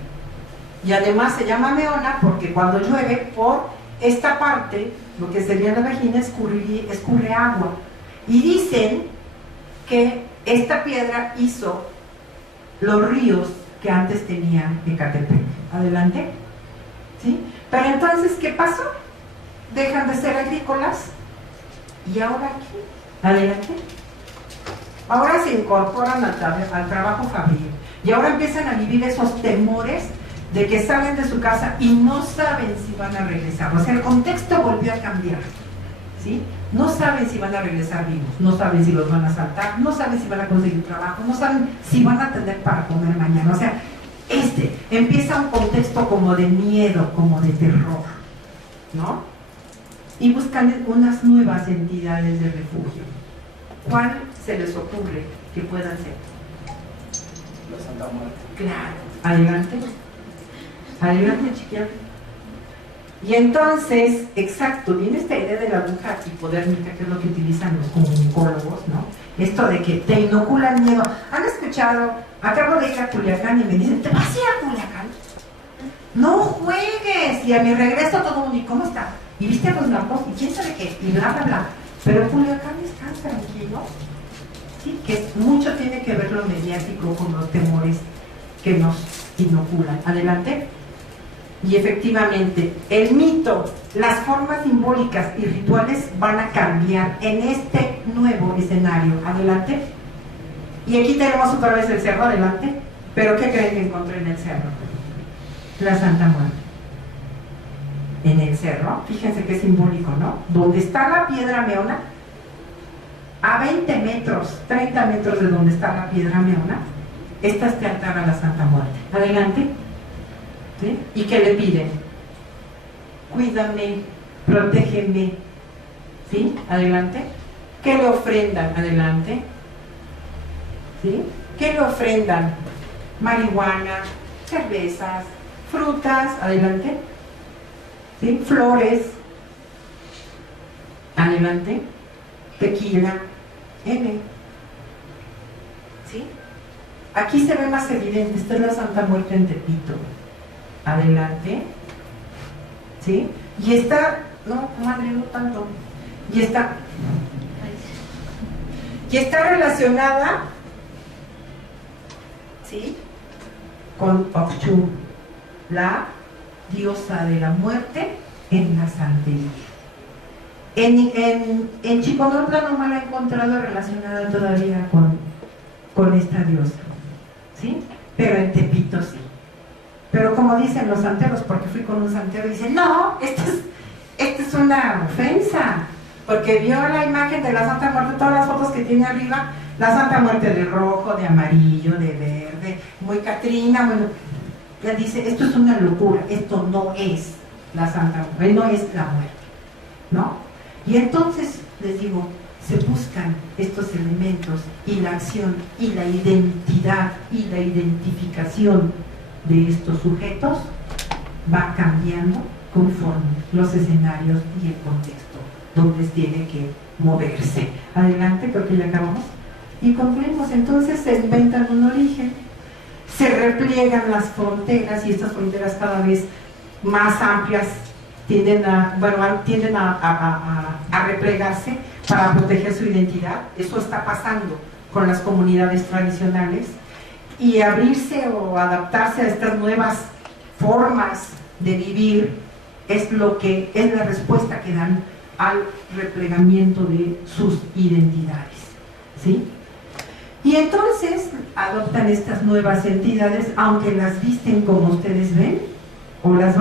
Y además se llama Meona porque cuando llueve, por esta parte, lo que sería la vagina, escurre agua. Y dicen que esta piedra hizo los ríos que antes tenía Ecatepec. Adelante. ¿Sí? Pero entonces, ¿qué pasó? Dejan de ser agrícolas. ¿Y ahora qué? Adelante. Ahora se incorporan al trabajo fabril. Y ahora empiezan a vivir esos temores de que salen de su casa y no saben si van a regresar. O sea, el contexto volvió a cambiar. ¿Sí? No saben si van a regresar vivos, no saben si los van a asaltar, no saben si van a conseguir trabajo, no saben si van a tener para comer mañana. O sea, empieza un contexto como de miedo, como de terror, ¿no? Y buscan unas nuevas entidades de refugio. ¿Cuál se les ocurre que puedan ser? La Santa Muerte. Claro. Adelante. Adelante, chiquilla. Y entonces, exacto, viene esta idea de la aguja hipodérmica, que es lo que utilizan los comunicólogos, ¿no? Esto de que te inoculan miedo. ¿Han escuchado? Acabo de ir a Culiacán y me dicen, ¿te vas a ir a Culiacán? No juegues. Y a mi regreso todo el mundo, ¿y cómo está? ¿Y viste a los narcos? ¿Y quién sabe qué? Y bla, bla, bla. Pero Culiacán está tranquilo. Sí, que mucho tiene que ver lo mediático con los temores que nos inoculan. Adelante. Y efectivamente, el mito, las formas simbólicas y rituales van a cambiar en este nuevo escenario. Adelante. Y aquí tenemos otra vez el cerro, adelante. ¿Pero qué creen que encontré en el cerro? La Santa Muerte. En el cerro, fíjense qué simbólico, ¿no? Donde está la piedra Meona, a 20 metros, 30 metros de donde está la piedra Meona, está este altar a la Santa Muerte. Adelante. ¿Sí? ¿Y qué le piden? Cuídame, protégeme. ¿Sí? Adelante. ¿Qué le ofrendan? Adelante. ¿Sí? ¿Qué le ofrendan? Marihuana, cervezas, frutas. Adelante. ¿Sí? Flores. Adelante. Tequila. ¿Sí? Aquí se ve más evidente. Esta es la Santa Muerte en Tepito. Adelante. ¿Sí? Y está, no, madre, no tanto. Y está relacionada, ¿sí?, con Okchu, la diosa de la muerte en la santería. En Chiconautla no me la he encontrado relacionada todavía con esta diosa, ¿sí? Pero en Tepito sí. Pero como dicen los santeros, porque fui con un santero y dicen, no, esta es una ofensa, porque vio la imagen de la Santa Muerte, todas las fotos que tiene arriba, la Santa Muerte de rojo, de amarillo, de verde, muy Catrina, bueno, ya dice, esto es una locura, esto no es la Santa Muerte, no es la muerte, ¿no? Y entonces, les digo, se buscan estos elementos y la acción y la identidad y la identificación de estos sujetos va cambiando conforme los escenarios y el contexto donde tiene que moverse. Adelante, creo que ya acabamos. Y concluimos, entonces se inventan un origen, se repliegan las fronteras y estas fronteras cada vez más amplias tienden a replegarse para proteger su identidad. Eso está pasando con las comunidades tradicionales. Y abrirse o adaptarse a estas nuevas formas de vivir es la respuesta que dan al replegamiento de sus identidades, ¿sí? Y entonces adoptan estas nuevas entidades, aunque las visten como ustedes ven, o las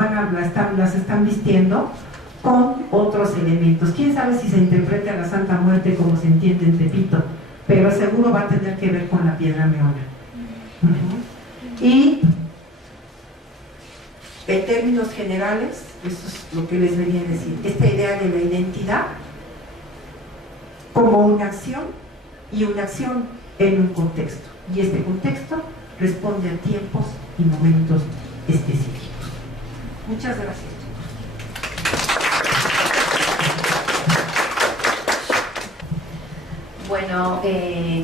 están vistiendo con otros elementos. ¿Quién sabe si se interpreta a la Santa Muerte como se entiende en Tepito? pero seguro va a tener que ver con la piedra meona. Y en términos generales, eso es lo que les venía a decir, esta idea de la identidad como una acción y una acción en un contexto. Y este contexto responde a tiempos y momentos específicos. Muchas gracias. Bueno,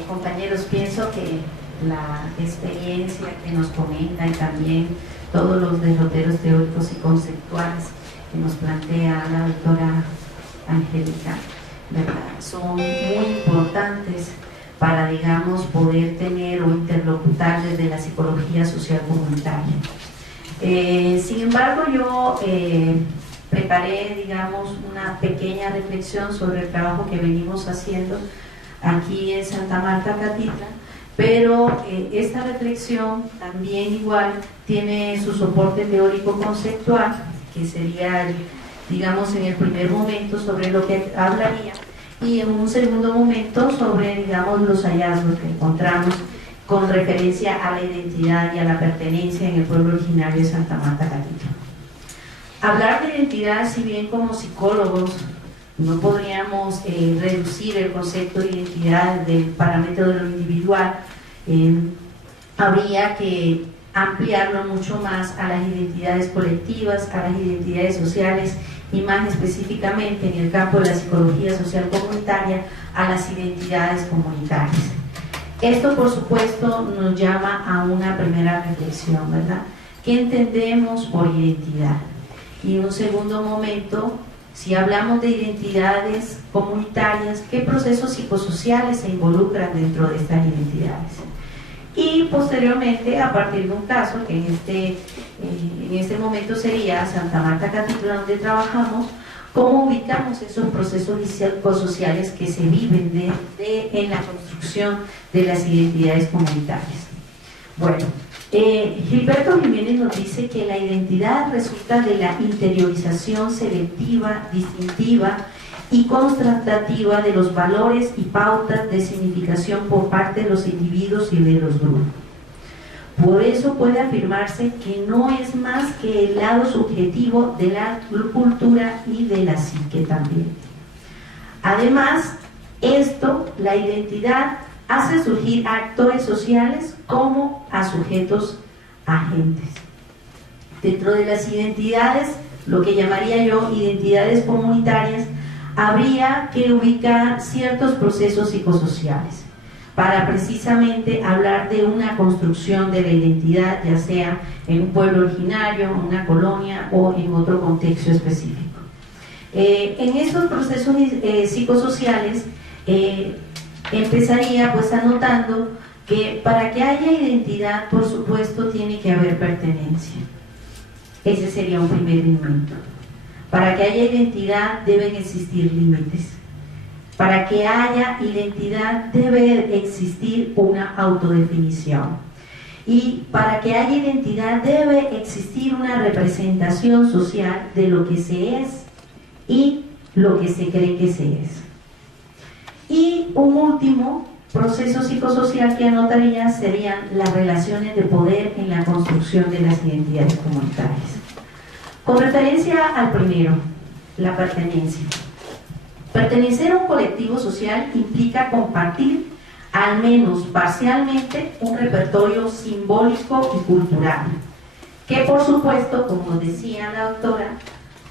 compañeros, pienso que la experiencia que nos comenta y también todos los derroteros teóricos y conceptuales que nos plantea la doctora Angélica, ¿verdad?, son muy importantes para, digamos, poder tener o interlocutar desde la psicología social comunitaria. Sin embargo, yo preparé, digamos, una pequeña reflexión sobre el trabajo que venimos haciendo aquí en Santa Marta Catitla, pero esta reflexión también igual tiene su soporte teórico conceptual, que sería, digamos, en el primer momento sobre lo que hablaría, y en un segundo momento sobre, digamos, los hallazgos que encontramos con referencia a la identidad y a la pertenencia en el pueblo originario de Santa Marta Catitla. Hablar de identidad, si bien como psicólogos no podríamos reducir el concepto de identidad del parámetro de lo individual, habría que ampliarlo mucho más a las identidades colectivas, a las identidades sociales y más específicamente en el campo de la psicología social comunitaria, a las identidades comunitarias. Esto, por supuesto, nos llama a una primera reflexión, ¿verdad? ¿Qué entendemos por identidad? Y en un segundo momento, si hablamos de identidades comunitarias, ¿qué procesos psicosociales se involucran dentro de estas identidades? Y posteriormente, a partir de un caso que en este momento sería Santa Marta Catitla, donde trabajamos, ¿cómo ubicamos esos procesos psicosociales que se viven en la construcción de las identidades comunitarias? Bueno, Gilberto Jiménez nos dice que la identidad resulta de la interiorización selectiva, distintiva y constatativa de los valores y pautas de significación por parte de los individuos y de los grupos. Por eso puede afirmarse que no es más que el lado subjetivo de la cultura y de la psique también. Además, la identidad hace surgir a actores sociales como a sujetos agentes. Dentro de las identidades, lo que llamaría yo identidades comunitarias, habría que ubicar ciertos procesos psicosociales para precisamente hablar de una construcción de la identidad, ya sea en un pueblo originario, en una colonia o en otro contexto específico. En estos procesos psicosociales empezaría pues anotando que para que haya identidad, por supuesto, tiene que haber pertenencia. Ese sería un primer elemento. Para que haya identidad deben existir límites. Para que haya identidad debe existir una autodefinición. Y para que haya identidad debe existir una representación social de lo que se es y lo que se cree que se es. Y un último proceso psicosocial que anotaría serían las relaciones de poder en la construcción de las identidades comunitarias. Con referencia al primero, la pertenencia. Pertenecer a un colectivo social implica compartir, al menos parcialmente, un repertorio simbólico y cultural, que por supuesto, como decía la doctora,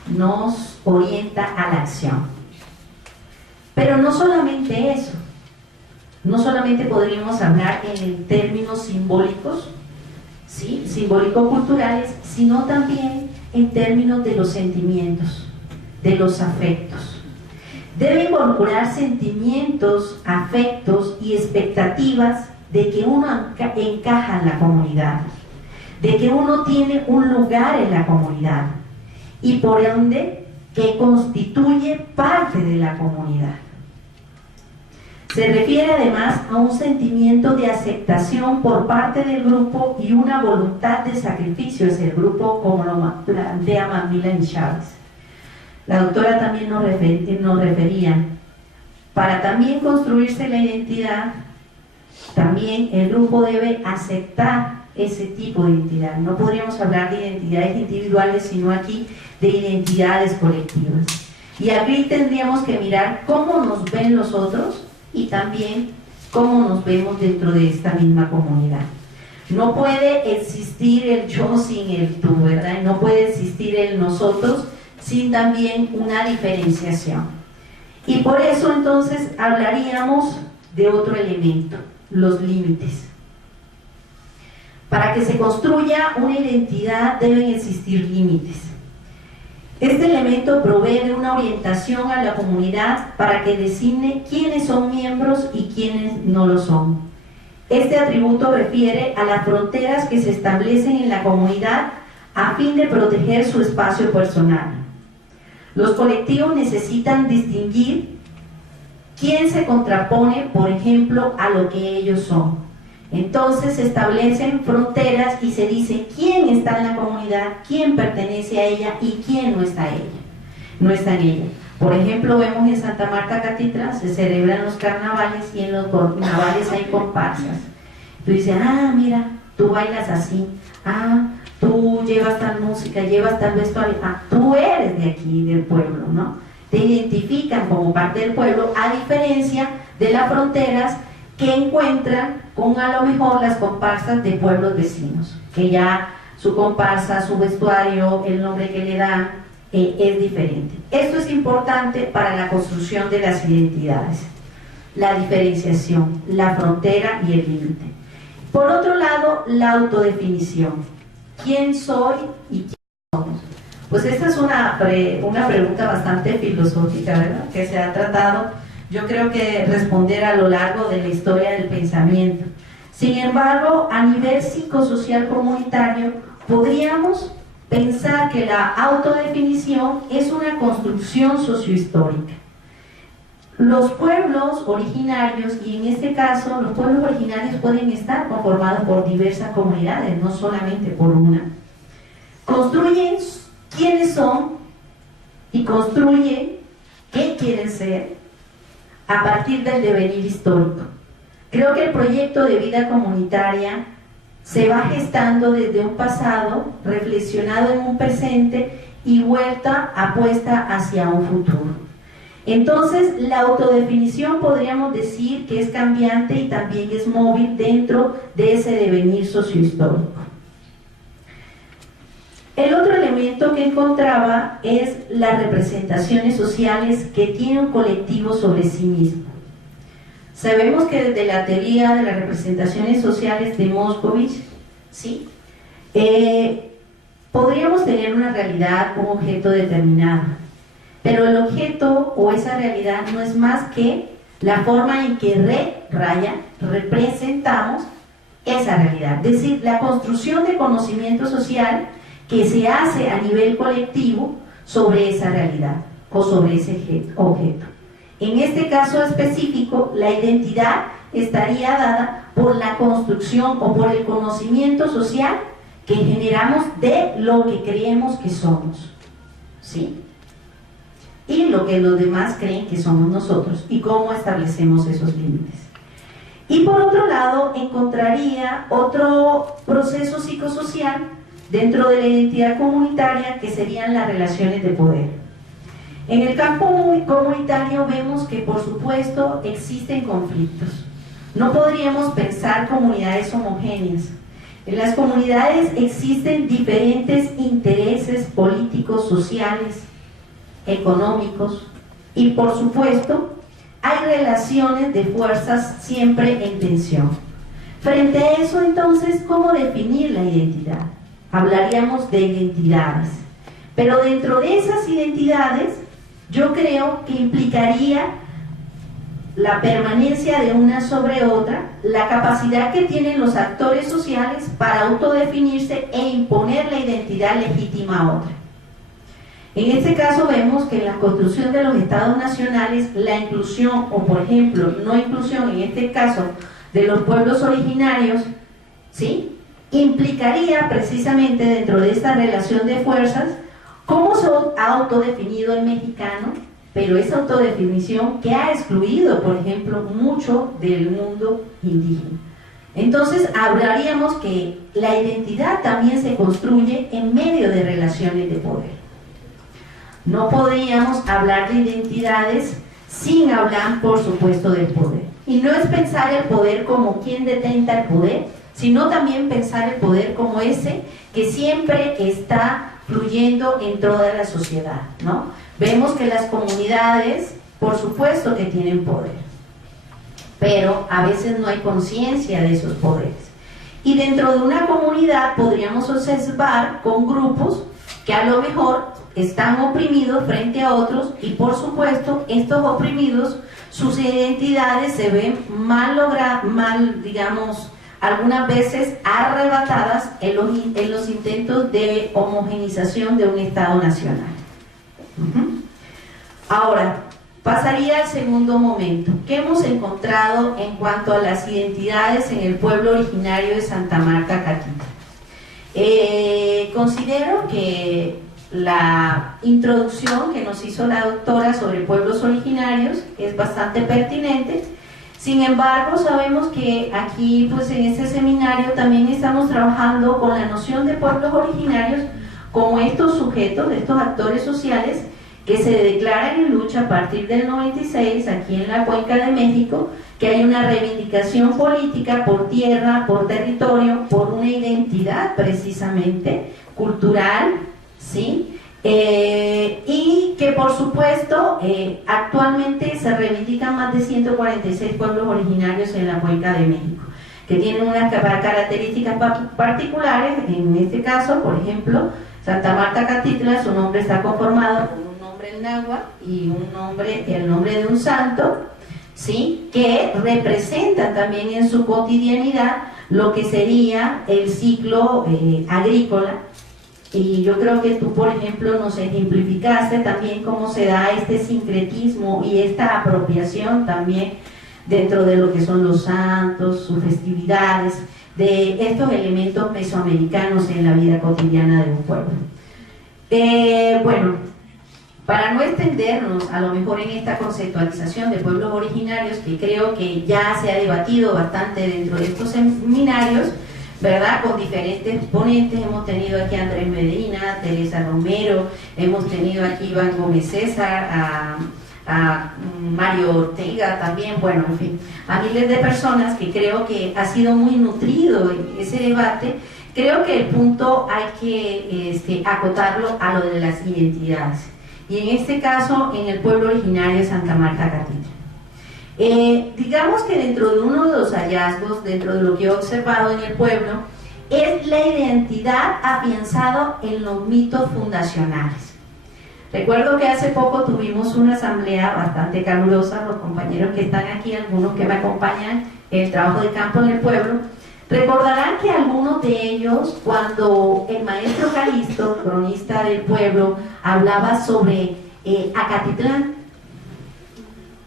nos orienta a la acción. Pero no solamente eso, no solamente podríamos hablar en términos simbólicos, ¿sí?, simbólico-culturales, sino también en términos de los sentimientos, de los afectos. Debe involucrar sentimientos, afectos y expectativas de que uno encaja en la comunidad, de que uno tiene un lugar en la comunidad y por ende que constituye parte de la comunidad. Se refiere además a un sentimiento de aceptación por parte del grupo y una voluntad de sacrificio hacia el grupo, como lo plantea Macmillan y Chávez. La doctora también nos refería para también construirse la identidad, también el grupo debe aceptar ese tipo de identidad. No podríamos hablar de identidades individuales, sino aquí de identidades colectivas. Y aquí tendríamos que mirar cómo nos ven los otros y también cómo nos vemos dentro de esta misma comunidad. No puede existir el yo sin el tú, ¿verdad? No puede existir el nosotros sin también una diferenciación. Y por eso entonces hablaríamos de otro elemento, los límites. Para que se construya una identidad deben existir límites. Este elemento provee de una orientación a la comunidad para que designe quiénes son miembros y quiénes no lo son. Este atributo refiere a las fronteras que se establecen en la comunidad a fin de proteger su espacio personal. Los colectivos necesitan distinguir quién se contrapone, por ejemplo, a lo que ellos son. Entonces se establecen fronteras y se dice quién está en la comunidad, quién pertenece a ella y quién no está en ella. Por ejemplo, vemos en Santa Marta Catitla se celebran los carnavales y en los carnavales hay comparsas. Tú dices, ah, mira, tú bailas así, ah, tú llevas tal música, llevas tal vestuario, ah, tú eres de aquí, del pueblo, ¿no? Te identifican como parte del pueblo, a diferencia de las fronteras que encuentran con a lo mejor las comparsas de pueblos vecinos, que ya su comparsa, su vestuario, el nombre que le dan es diferente. Esto es importante para la construcción de las identidades, la diferenciación, la frontera y el límite. Por otro lado, la autodefinición. ¿Quién soy y quién somos? Pues esta es una pregunta bastante filosófica, ¿verdad? Que se ha tratado, yo creo que responder a lo largo de la historia del pensamiento. Sin embargo, a nivel psicosocial comunitario, podríamos pensar que la autodefinición es una construcción sociohistórica. Los pueblos originarios, y en este caso los pueblos originarios pueden estar conformados por diversas comunidades, no solamente por una, construyen quiénes son y construyen qué quieren ser a partir del devenir histórico. Creo que el proyecto de vida comunitaria se va gestando desde un pasado, reflexionado en un presente y vuelta apuesta hacia un futuro. Entonces, la autodefinición podríamos decir que es cambiante y también es móvil dentro de ese devenir sociohistórico. El otro elemento que encontraba es las representaciones sociales que tiene un colectivo sobre sí mismo. Sabemos que desde la teoría de las representaciones sociales de Moscovich, ¿sí? Podríamos tener una realidad, un objeto determinado, pero el objeto o esa realidad no es más que la forma en que representamos esa realidad, es decir, la construcción de conocimiento social que se hace a nivel colectivo sobre esa realidad o sobre ese objeto. En este caso específico, la identidad estaría dada por la construcción o por el conocimiento social que generamos de lo que creemos que somos, ¿sí? Y lo que los demás creen que somos nosotros y cómo establecemos esos límites. Y por otro lado, encontraría otro proceso psicosocial dentro de la identidad comunitaria que serían las relaciones de poder. En el campo comunitario vemos que por supuesto existen conflictos. No podríamos pensar comunidades homogéneas. En las comunidades existen diferentes intereses políticos, sociales, económicos y por supuesto hay relaciones de fuerzas siempre en tensión. Frente a eso entonces, ¿cómo definir la identidad? Hablaríamos de identidades, pero dentro de esas identidades yo creo que implicaría la permanencia de una sobre otra, la capacidad que tienen los actores sociales para autodefinirse e imponer la identidad legítima a otra. En este caso vemos que en la construcción de los estados nacionales, la inclusión o por ejemplo no inclusión, en este caso de los pueblos originarios, ¿sí?, implicaría precisamente dentro de esta relación de fuerzas cómo se ha autodefinido el mexicano pero esa autodefinición que ha excluido, por ejemplo, mucho del mundo indígena. Entonces hablaríamos que la identidad también se construye en medio de relaciones de poder. No podríamos hablar de identidades sin hablar, por supuesto, del poder. Y no es pensar el poder como quien detenta el poder, sino también pensar el poder como ese que siempre está fluyendo en toda la sociedad, ¿no? Vemos que las comunidades, por supuesto que tienen poder, pero a veces no hay conciencia de esos poderes. Y dentro de una comunidad podríamos observar con grupos que a lo mejor están oprimidos frente a otros, y por supuesto estos oprimidos, sus identidades se ven digamos, algunas veces arrebatadas en los intentos de homogenización de un Estado nacional. Ahora, pasaría al segundo momento. ¿Qué hemos encontrado en cuanto a las identidades en el pueblo originario de Santa Marta, Catitla? Considero que la introducción que nos hizo la doctora sobre pueblos originarios es bastante pertinente. Sin embargo, sabemos que aquí, pues en este seminario también estamos trabajando con la noción de pueblos originarios como estos sujetos, estos actores sociales que se declaran en lucha a partir del 96 aquí en la Cuenca de México, que hay una reivindicación política por tierra, por territorio, por una identidad precisamente cultural, ¿sí? Y que por supuesto actualmente se reivindican más de 146 pueblos originarios en la Cuenca de México, que tienen unas características particulares. En este caso, por ejemplo, Santa Marta, Catitla, su nombre está conformado por un nombre en náhuatl y el nombre de un santo, ¿sí?, que representan también en su cotidianidad lo que sería el ciclo agrícola. Y yo creo que tú, por ejemplo, nos ejemplificaste también cómo se da este sincretismo y esta apropiación también dentro de lo que son los santos, sus festividades, de estos elementos mesoamericanos en la vida cotidiana de un pueblo. Bueno, para no extendernos a lo mejor en esta conceptualización de pueblos originarios, que creo que ya se ha debatido bastante dentro de estos seminarios, ¿verdad?, con diferentes ponentes. Hemos tenido aquí a Andrés Medina, Teresa Romero, hemos tenido aquí a Iván Gómez César, a Mario Ortega también, bueno, en fin, a miles de personas, que creo que ha sido muy nutrido ese debate. Creo que el punto hay que acotarlo a lo de las identidades, y en este caso en el pueblo originario de Santa Marta, Catitla. Digamos que dentro de uno de los hallazgos, dentro de lo que he observado en el pueblo, es la identidad afianzada en los mitos fundacionales. Recuerdo que hace poco tuvimos una asamblea bastante calurosa, los compañeros que están aquí, algunos que me acompañan en el trabajo de campo en el pueblo, recordarán que algunos de ellos, cuando el maestro Calixto, cronista del pueblo, hablaba sobre Acatitlán,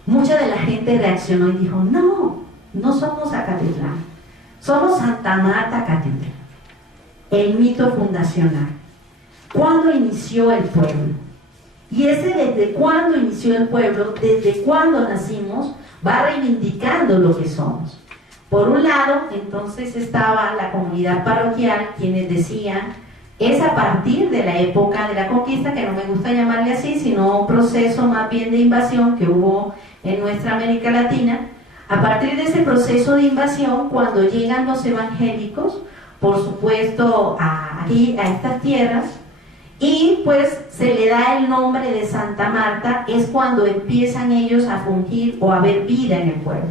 mucha de la gente reaccionó y dijo: no, no somos Acatitlán, somos Santa Marta, Catitla. El mito fundacional. ¿Cuándo inició el pueblo? Y ese desde cuándo inició el pueblo, desde cuándo nacimos, va reivindicando lo que somos. Por un lado, entonces estaba la comunidad parroquial, quienes decían: es a partir de la época de la conquista, que no me gusta llamarle así, sino un proceso más bien de invasión que hubo en nuestra América Latina. A partir de ese proceso de invasión, cuando llegan los evangélicos, por supuesto, aquí a estas tierras, y pues se le da el nombre de Santa Marta, es cuando empiezan ellos a fungir o a ver vida en el pueblo.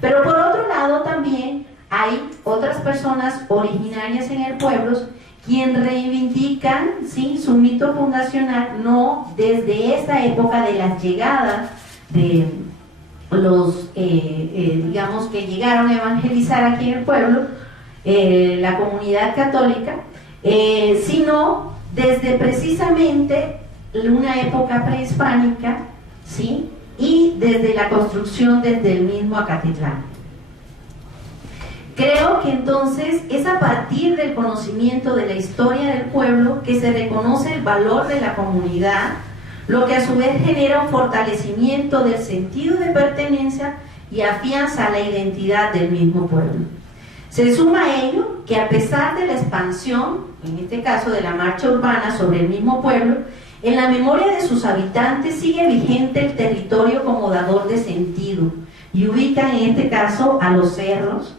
Pero por otro lado también hay otras personas originarias en el pueblo quien reivindican, ¿sí?, su mito fundacional, no desde esa época de las llegadas de los, digamos, que llegaron a evangelizar aquí en el pueblo, la comunidad católica, sino desde precisamente una época prehispánica, ¿sí?, y desde la construcción desde el mismo Acatitlán. Creo que entonces es a partir del conocimiento de la historia del pueblo que se reconoce el valor de la comunidad, lo que a su vez genera un fortalecimiento del sentido de pertenencia y afianza la identidad del mismo pueblo. Se suma a ello que a pesar de la expansión, en este caso de la marcha urbana sobre el mismo pueblo, en la memoria de sus habitantes sigue vigente el territorio como dador de sentido y ubican en este caso a los cerros,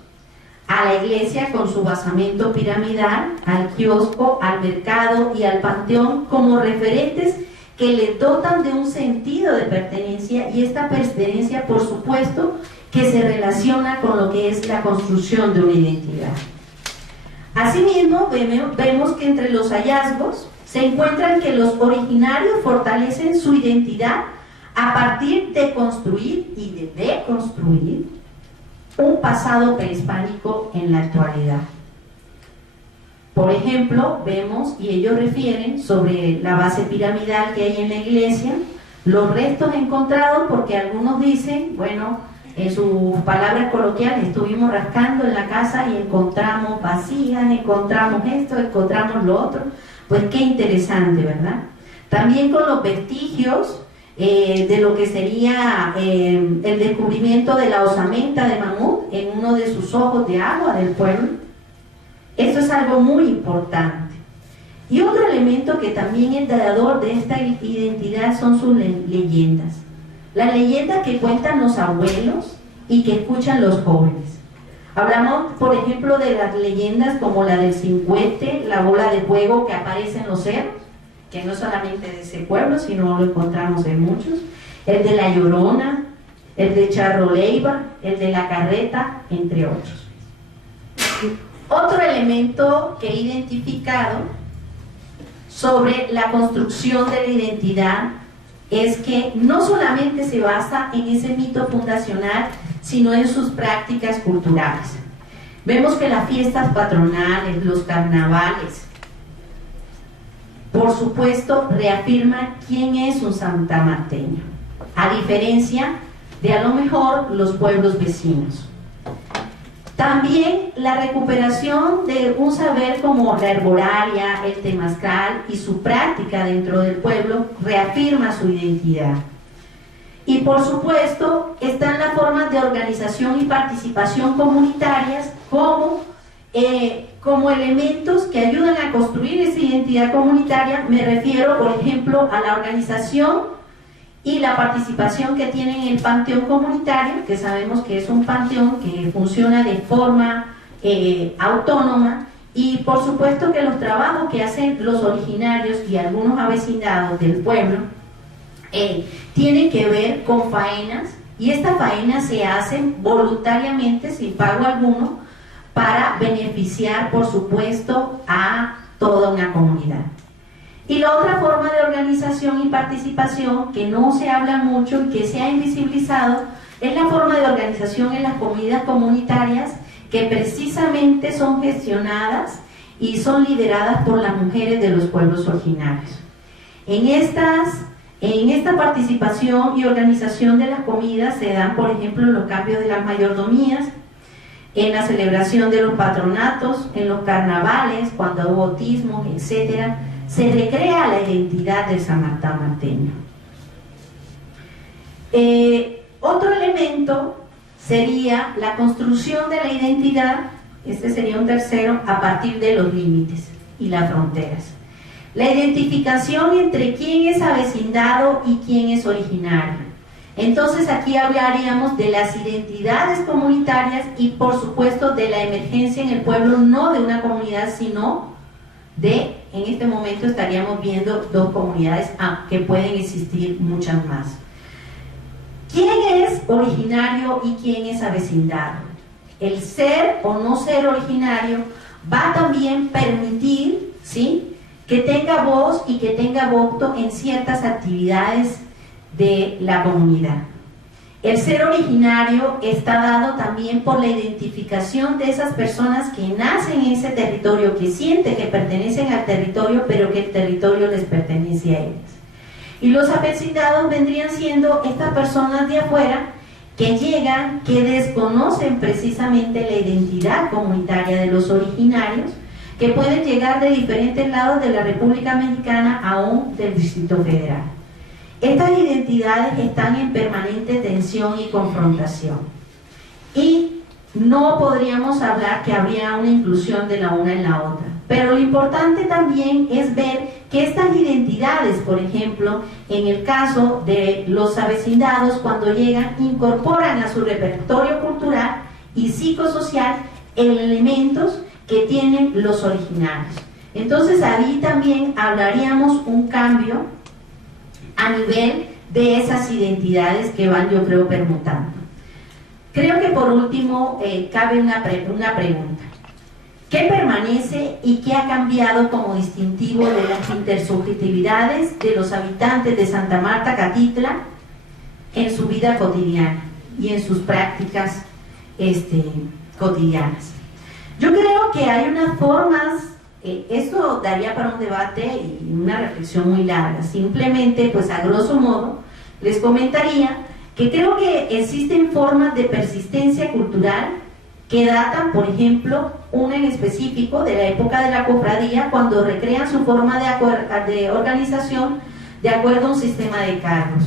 a la iglesia con su basamento piramidal, al kiosco, al mercado y al panteón como referentes que le dotan de un sentido de pertenencia, y esta pertenencia, por supuesto, que se relaciona con lo que es la construcción de una identidad. Asimismo, vemos que entre los hallazgos se encuentran que los originarios fortalecen su identidad a partir de construir y de deconstruir un pasado prehispánico en la actualidad. Por ejemplo, vemos, y ellos refieren sobre la base piramidal que hay en la iglesia, los restos encontrados, porque algunos dicen, bueno, en sus palabras coloquiales, estuvimos rascando en la casa y encontramos vasijas, encontramos esto, encontramos lo otro. Pues qué interesante, ¿verdad? También con los vestigios de lo que sería el descubrimiento de la osamenta de mamut en uno de sus ojos de agua del pueblo. Esto es algo muy importante. Y otro elemento que también es dador de esta identidad son sus leyendas. Las leyendas que cuentan los abuelos y que escuchan los jóvenes. Hablamos, por ejemplo, de las leyendas como la del cincuente, la bola de fuego que aparece en los cerros, que no solamente de ese pueblo, sino lo encontramos en muchos, el de la Llorona, el de Charro Leiva, el de la Carreta, entre otros. Otro elemento que he identificado sobre la construcción de la identidad es que no solamente se basa en ese mito fundacional, sino en sus prácticas culturales. Vemos que las fiestas patronales, los carnavales, por supuesto, reafirman quién es un santamarteño, a diferencia de a lo mejor los pueblos vecinos. También la recuperación de un saber como la herbolaria, el temazcal y su práctica dentro del pueblo reafirma su identidad. Y por supuesto están las formas de organización y participación comunitarias como elementos que ayudan a construir esa identidad comunitaria. Me refiero, por ejemplo, a la organización y la participación que tienen en el panteón comunitario, que sabemos que es un panteón que funciona de forma autónoma, y por supuesto que los trabajos que hacen los originarios y algunos avecindados del pueblo tienen que ver con faenas, y estas faenas se hacen voluntariamente sin pago alguno para beneficiar, por supuesto, a toda una comunidad. Y la otra forma de organización y participación que no se habla mucho y que se ha invisibilizado es la forma de organización en las comidas comunitarias, que precisamente son gestionadas y son lideradas por las mujeres de los pueblos originarios. En esta participación y organización de las comidas se dan, por ejemplo, los cambios de las mayordomías, en la celebración de los patronatos, en los carnavales, cuando hay bautismos, etc. Se recrea la identidad del santamarteño. Otro elemento sería la construcción de la identidad, este sería un tercero, a partir de los límites y las fronteras. La identificación entre quién es avecindado y quién es originario. Entonces aquí hablaríamos de las identidades comunitarias y por supuesto de la emergencia en el pueblo, no de una comunidad, sino de, en este momento estaríamos viendo dos comunidades, que pueden existir muchas más. ¿Quién es originario y quién es avecindado? El ser o no ser originario va a también permitir, ¿sí?, que tenga voz y que tenga voto en ciertas actividades de la comunidad. El ser originario está dado también por la identificación de esas personas que nacen en ese territorio, que sienten que pertenecen al territorio, pero que el territorio les pertenece a ellas. Y los avecindados vendrían siendo estas personas de afuera que llegan, que desconocen precisamente la identidad comunitaria de los originarios, que pueden llegar de diferentes lados de la República Mexicana, aún del Distrito Federal. Estas identidades están en permanente tensión y confrontación. Y no podríamos hablar que habría una inclusión de la una en la otra. Pero lo importante también es ver que estas identidades, por ejemplo, en el caso de los avecindados, cuando llegan, incorporan a su repertorio cultural y psicosocial elementos que tienen los originarios. Entonces ahí también hablaríamos un cambio a nivel de esas identidades que van, yo creo, permutando. Creo que por último cabe una pregunta. ¿Qué permanece y qué ha cambiado como distintivo de las intersubjetividades de los habitantes de Santa Marta, Catitla, en su vida cotidiana y en sus prácticas cotidianas? Yo creo que hay unas formas, esto daría para un debate y una reflexión muy larga. Simplemente, pues a grosso modo, les comentaría que creo que existen formas de persistencia cultural que datan, por ejemplo, una en específico de la época de la cofradía, cuando recrean su forma de organización de acuerdo a un sistema de cargos.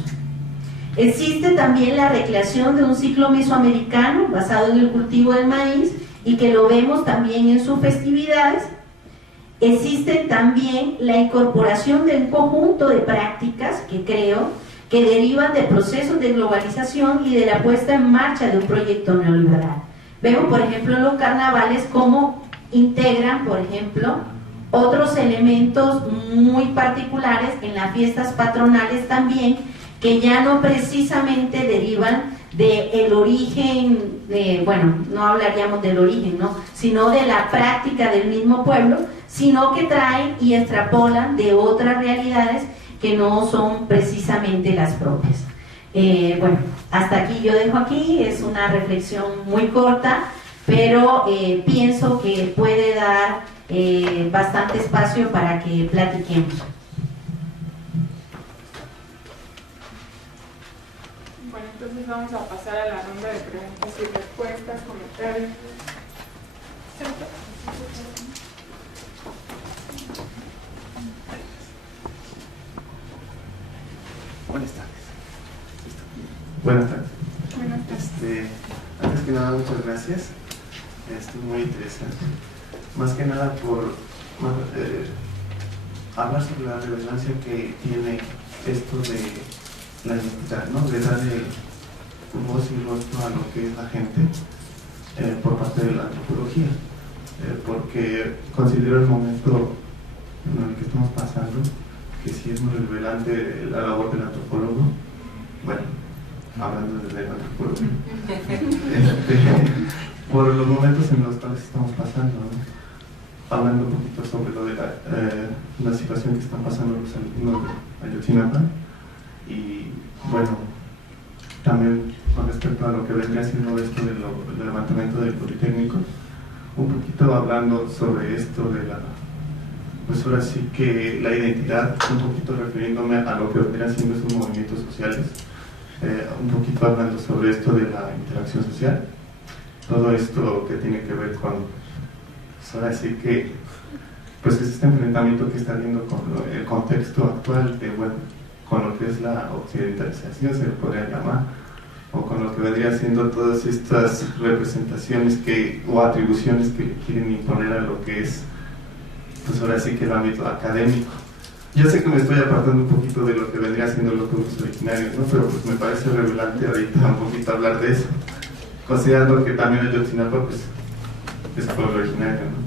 Existe también la recreación de un ciclo mesoamericano basado en el cultivo del maíz y que lo vemos también en sus festividades. Existe también la incorporación de un conjunto de prácticas que creo que derivan de procesos de globalización y de la puesta en marcha de un proyecto neoliberal. Vemos, por ejemplo, en los carnavales cómo integran, por ejemplo, otros elementos muy particulares en las fiestas patronales también, que ya no precisamente derivan del origen, bueno, no hablaríamos del origen, ¿no?, sino de la práctica del mismo pueblo, sino que traen y extrapolan de otras realidades que no son precisamente las propias. Bueno, hasta aquí yo dejo aquí, es una reflexión muy corta, pero pienso que puede dar bastante espacio para que platiquemos. Bueno, entonces vamos a pasar a la ronda de preguntas y respuestas, comentarios. Buenas tardes. Buenas tardes. Buenas tardes. Antes que nada, muchas gracias. Estoy muy interesante. Más que nada por hablar sobre la relevancia que tiene esto de la identidad, ¿no? De darle voz y rostro a lo que es la gente por parte de la antropología. Porque considero el momento en el que estamos pasando que sí es muy relevante la labor del antropólogo. Bueno, hablando desde la antropología, por los momentos en los cuales estamos pasando, ¿no? Hablando un poquito sobre lo de la situación que están pasando los alumnos de Ayotzinapa, y bueno, también con respecto a lo que vendría siendo esto del levantamiento del Politécnico, un poquito hablando sobre esto de la, pues ahora sí que la identidad, un poquito refiriéndome a lo que vendrían siendo esos movimientos sociales, un poquito hablando sobre esto de la interacción social, todo esto que tiene que ver con, pues ahora sí que, pues es este enfrentamiento que está habiendo con el contexto actual de, bueno, con lo que es la occidentalización, se le podría llamar, o con lo que vendría siendo todas estas representaciones o atribuciones que le quieren imponer a lo que es, pues ahora sí que el ámbito académico. Yo sé que me estoy apartando un poquito de lo que vendría siendo los pueblos originarios, ¿no? Pero pues me parece relevante ahorita un poquito hablar de eso, considerando que también Ayotzinapa pues es pueblo originario, ¿no?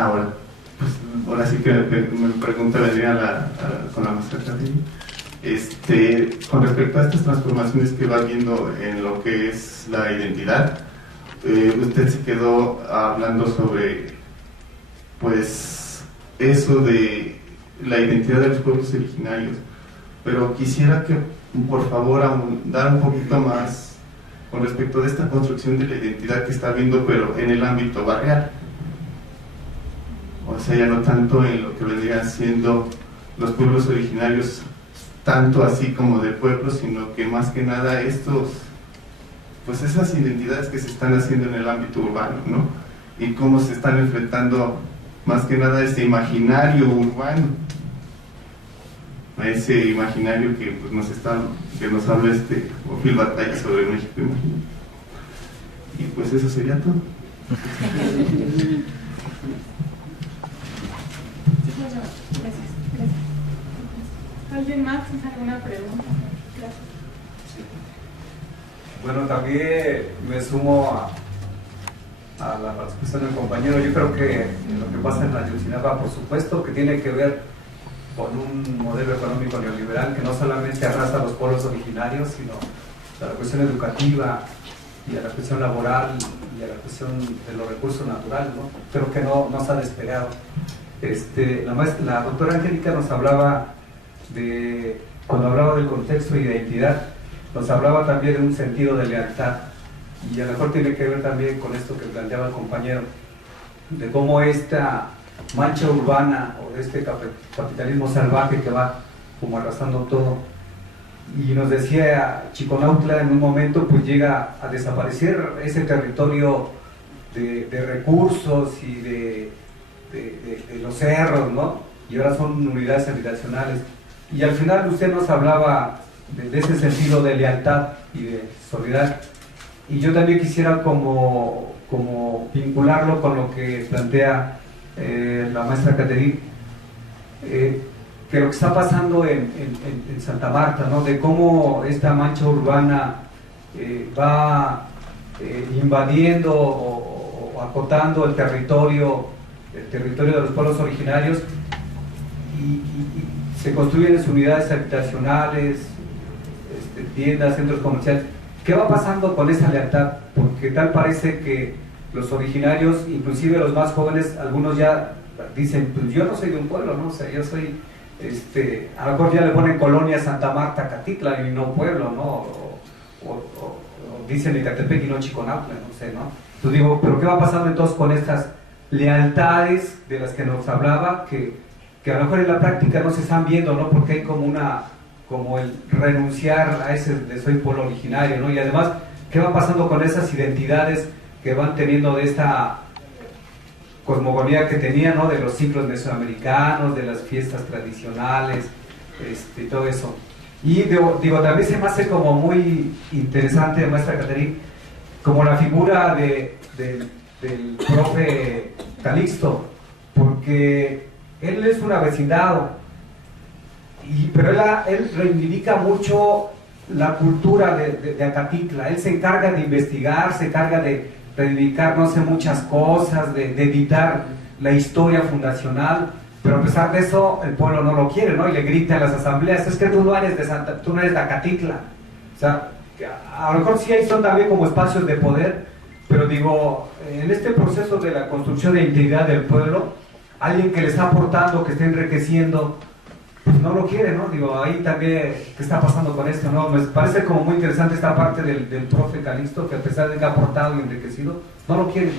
Ahora, pues ahora sí que me pregunta vendría con la maestra Catherine, con respecto a estas transformaciones que va viendo en lo que es la identidad, usted se quedó hablando sobre, pues, eso de la identidad de los pueblos originarios, pero quisiera que, por favor, dar un poquito más con respecto de esta construcción de la identidad que está viendo, pero en el ámbito barrial. O sea, ya no tanto en lo que vendrían siendo los pueblos originarios, tanto así como de pueblos, sino que más que nada pues esas identidades que se están haciendo en el ámbito urbano, ¿no? Y cómo se están enfrentando más que nada ese imaginario urbano a ese imaginario que pues, que nos habla Ophir Batalla sobre el México imaginario. Y pues eso sería todo. Gracias. ¿Alguien más tiene alguna pregunta? Gracias. Bueno, también me sumo a la participación del compañero. Yo creo que lo que pasa en Ayotzinapa, por supuesto, que tiene que ver con un modelo económico neoliberal que no solamente arrasa a los pueblos originarios, sino a la cuestión educativa y a la cuestión laboral y a la cuestión de los recursos naturales, ¿no? Creo que no se ha despegado. La doctora Angélica nos hablaba cuando hablaba del contexto de identidad, nos hablaba también de un sentido de lealtad, y a lo mejor tiene que ver también con esto que planteaba el compañero, de cómo esta mancha urbana o de este capitalismo salvaje que va como arrasando todo. Y nos decía Chiconautla, en un momento pues llega a desaparecer ese territorio de recursos y de los cerros, ¿no? Y ahora son unidades habitacionales. Y al final usted nos hablaba de ese sentido de lealtad y de solidaridad. Y yo también quisiera como vincularlo con lo que plantea la maestra Catherine, que lo que está pasando en Santa Marta, ¿no? De cómo esta mancha urbana va invadiendo o acotando el territorio de los pueblos originarios y se construyen unidades habitacionales, tiendas, centros comerciales. ¿Qué va pasando con esa lealtad? Porque tal parece que los originarios, inclusive los más jóvenes, algunos ya dicen, pues yo no soy de un pueblo, ¿no? O sea, yo soy, a lo mejor ya le ponen colonia Santa Marta, Catitla y no pueblo, ¿no? O dicen Ecatepec y no Chiconautla, no sé, ¿no? Entonces digo, ¿pero qué va pasando entonces con estas lealtades de las que nos hablaba, que a lo mejor en la práctica no se están viendo, ¿no? Porque hay como el renunciar a ese de soy pueblo originario, ¿no? Y además, ¿qué va pasando con esas identidades que van teniendo de esta cosmogonía que tenían, ¿no? De los ciclos mesoamericanos, de las fiestas tradicionales, todo eso. Y digo, también se me hace como muy interesante, maestra Catherine, como la figura del profe Calixto, porque él es un avecindado, pero él reivindica mucho la cultura de Acatitla. Él se encarga de investigar, se encarga de reivindicar, no sé, muchas cosas, de editar la historia fundacional, pero a pesar de eso el pueblo no lo quiere, ¿no? Y le grita en las asambleas, es que tú no eres de Acatitla. O sea, a lo mejor sí son también como espacios de poder, pero digo, en este proceso de la construcción de identidad del pueblo, alguien que le está aportando, que está enriqueciendo, pues no lo quiere, ¿no? Digo, ahí también, ¿qué está pasando con esto, no? Me parece como muy interesante esta parte del profe Calixto, que a pesar de que ha aportado y enriquecido, no lo quiere.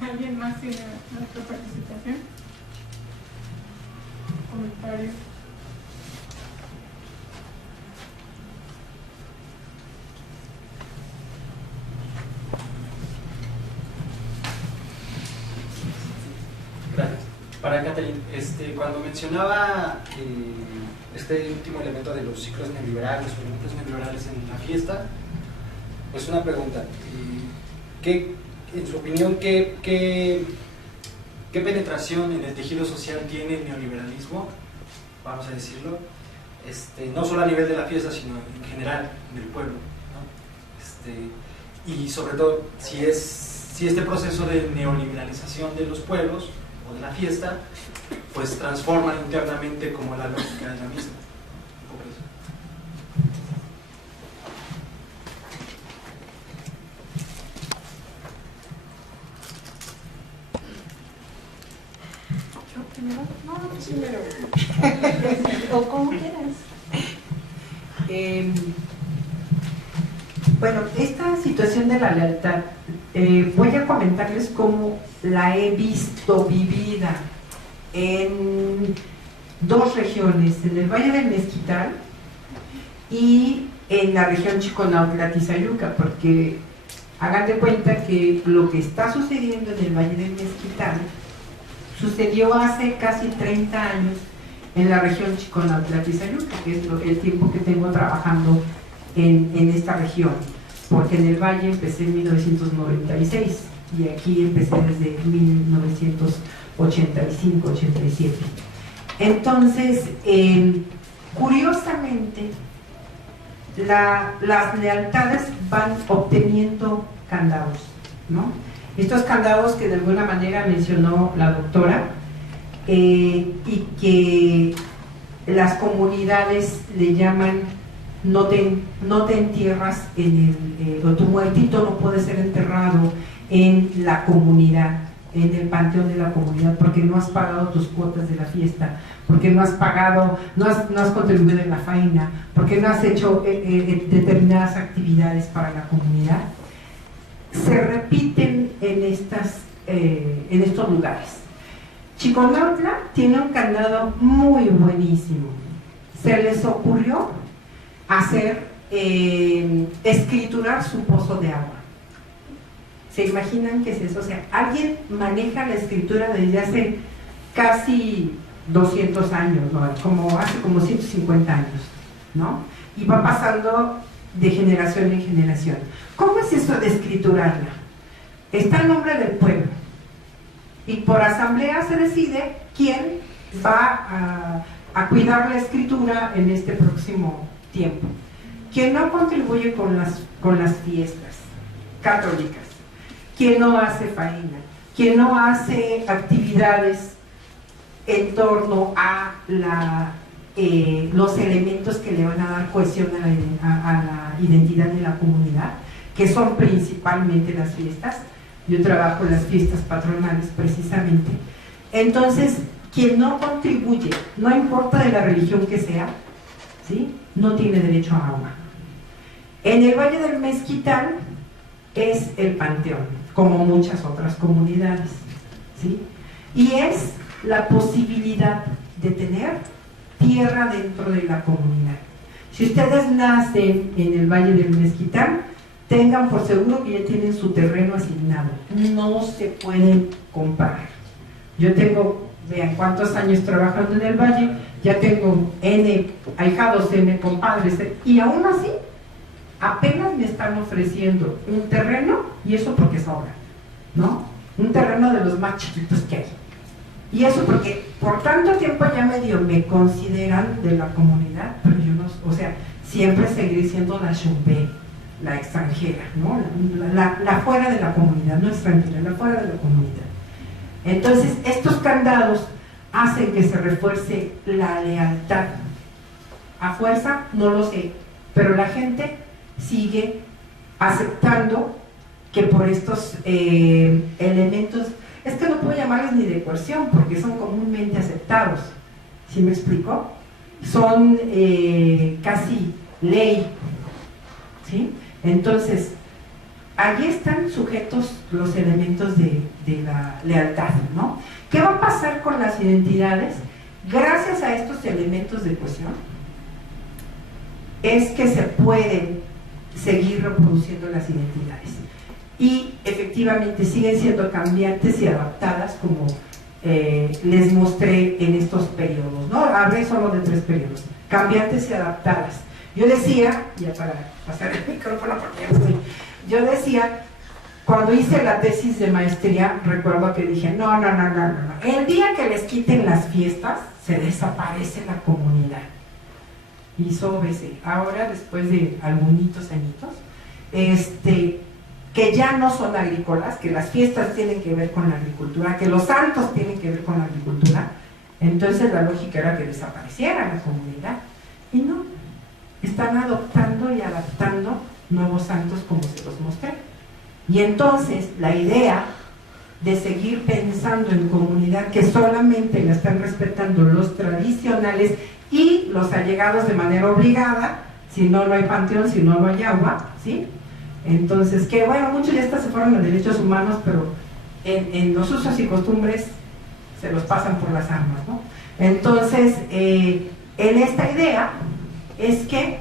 ¿Alguien más tiene nuestra participación? ¿Comentario? Gracias. Para Catherine, cuando mencionaba este último elemento de los ciclos neoliberales o elementos neoliberales en la fiesta, pues una pregunta. En su opinión, ¿qué penetración en el tejido social tiene el neoliberalismo, vamos a decirlo, no solo a nivel de la fiesta, sino en general en el pueblo, ¿no? Y sobre todo, si este proceso de neoliberalización de los pueblos o de la fiesta, pues transforman internamente como la lógica de la misma. Un poco eso. ¿Yo primero? No, primero. O como quieras. Bueno, esta situación de la lealtad, voy a comentarles cómo la he visto vivida en dos regiones, en el Valle del Mezquital y en la región Chiconautla-Tizayuca, porque hagan de cuenta que lo que está sucediendo en el Valle del Mezquital sucedió hace casi 30 años en la región Chiconautla-Tizayuca, que es el tiempo que tengo trabajando en esta región, porque en el Valle empecé en 1996 y aquí empecé desde 1985-87. Entonces, curiosamente, las lealtades van obteniendo candados, ¿no? Estos candados que de alguna manera mencionó la doctora, y que las comunidades le llaman no te entierras o tu muertito no puede ser enterrado en la comunidad, en el panteón de la comunidad, porque no has pagado tus cuotas de la fiesta, porque no has pagado, no has contribuido en la faena, porque no has hecho determinadas actividades para la comunidad. Se repiten en estos lugares. Chiconautla tiene un candado muy buenísimo. Se les ocurrió hacer, escriturar su pozo de agua. ¿Se imaginan qué es eso? O sea, alguien maneja la escritura desde hace casi 200 años, ¿no? Hace como 150 años, ¿no? Y va pasando de generación en generación. ¿Cómo es eso de escriturarla? Está el nombre del pueblo y por asamblea se decide quién va a cuidar la escritura en este próximo tiempo. Quien no contribuye con las fiestas católicas, quien no hace faena, quien no hace actividades en torno a los elementos que le van a dar cohesión a la identidad de la comunidad, que son principalmente las fiestas. Yo trabajo en las fiestas patronales precisamente. Entonces, quien no contribuye, no importa de la religión que sea, ¿sí?, no tiene derecho a agua. En el Valle del Mezquital es el panteón, como muchas otras comunidades, ¿sí? Y es la posibilidad de tener tierra dentro de la comunidad. Si ustedes nacen en el Valle del Mezquital, tengan por seguro que ya tienen su terreno asignado, no se pueden comprar. Yo tengo, vean cuántos años trabajando en el Valle, ya tengo N ahijados, N compadres, y aún así apenas me están ofreciendo un terreno, y eso porque sobra, ¿no? Un terreno de los más chiquitos que hay. Y eso porque por tanto tiempo ya medio me consideran de la comunidad, pero yo no, o sea, siempre seguiré siendo la chumbé, la extranjera, ¿no? La fuera de la comunidad, no extranjera, la fuera de la comunidad. Entonces, estos candados hacen que se refuerce la lealtad. A fuerza, no lo sé, pero la gente sigue aceptando que por estos elementos, es que no puedo llamarles ni de coerción, porque son comúnmente aceptados, ¿sí me explico? Son casi ley, ¿sí? Entonces, allí están sujetos los elementos de la lealtad, ¿no? ¿Qué va a pasar con las identidades? Gracias a estos elementos de cohesión, es que se pueden seguir reproduciendo las identidades. Y efectivamente siguen siendo cambiantes y adaptadas, como les mostré en estos periodos, ¿no? Hablé solo de 3 periodos, cambiantes y adaptadas. Yo decía, ya para pasar el micrófono porque ya estoy, yo decía, cuando hice la tesis de maestría, recuerdo que dije, no, el día que les quiten las fiestas, se desaparece la comunidad. Y sóbese, ahora después de algunos añitos, que ya no son agrícolas, que las fiestas tienen que ver con la agricultura, que los santos tienen que ver con la agricultura, entonces la lógica era que desapareciera la comunidad. Y no, están adoptando y adaptando nuevos santos como se los mostré. Y entonces la idea de seguir pensando en comunidad, que solamente la están respetando los tradicionales y los allegados de manera obligada, si no, no hay panteón, si no, no hay agua, ¿sí? Entonces, que bueno, muchos ya hasta se fueron a derechos humanos, pero en los usos y costumbres se los pasan por las armas, ¿no? Entonces, en esta idea es que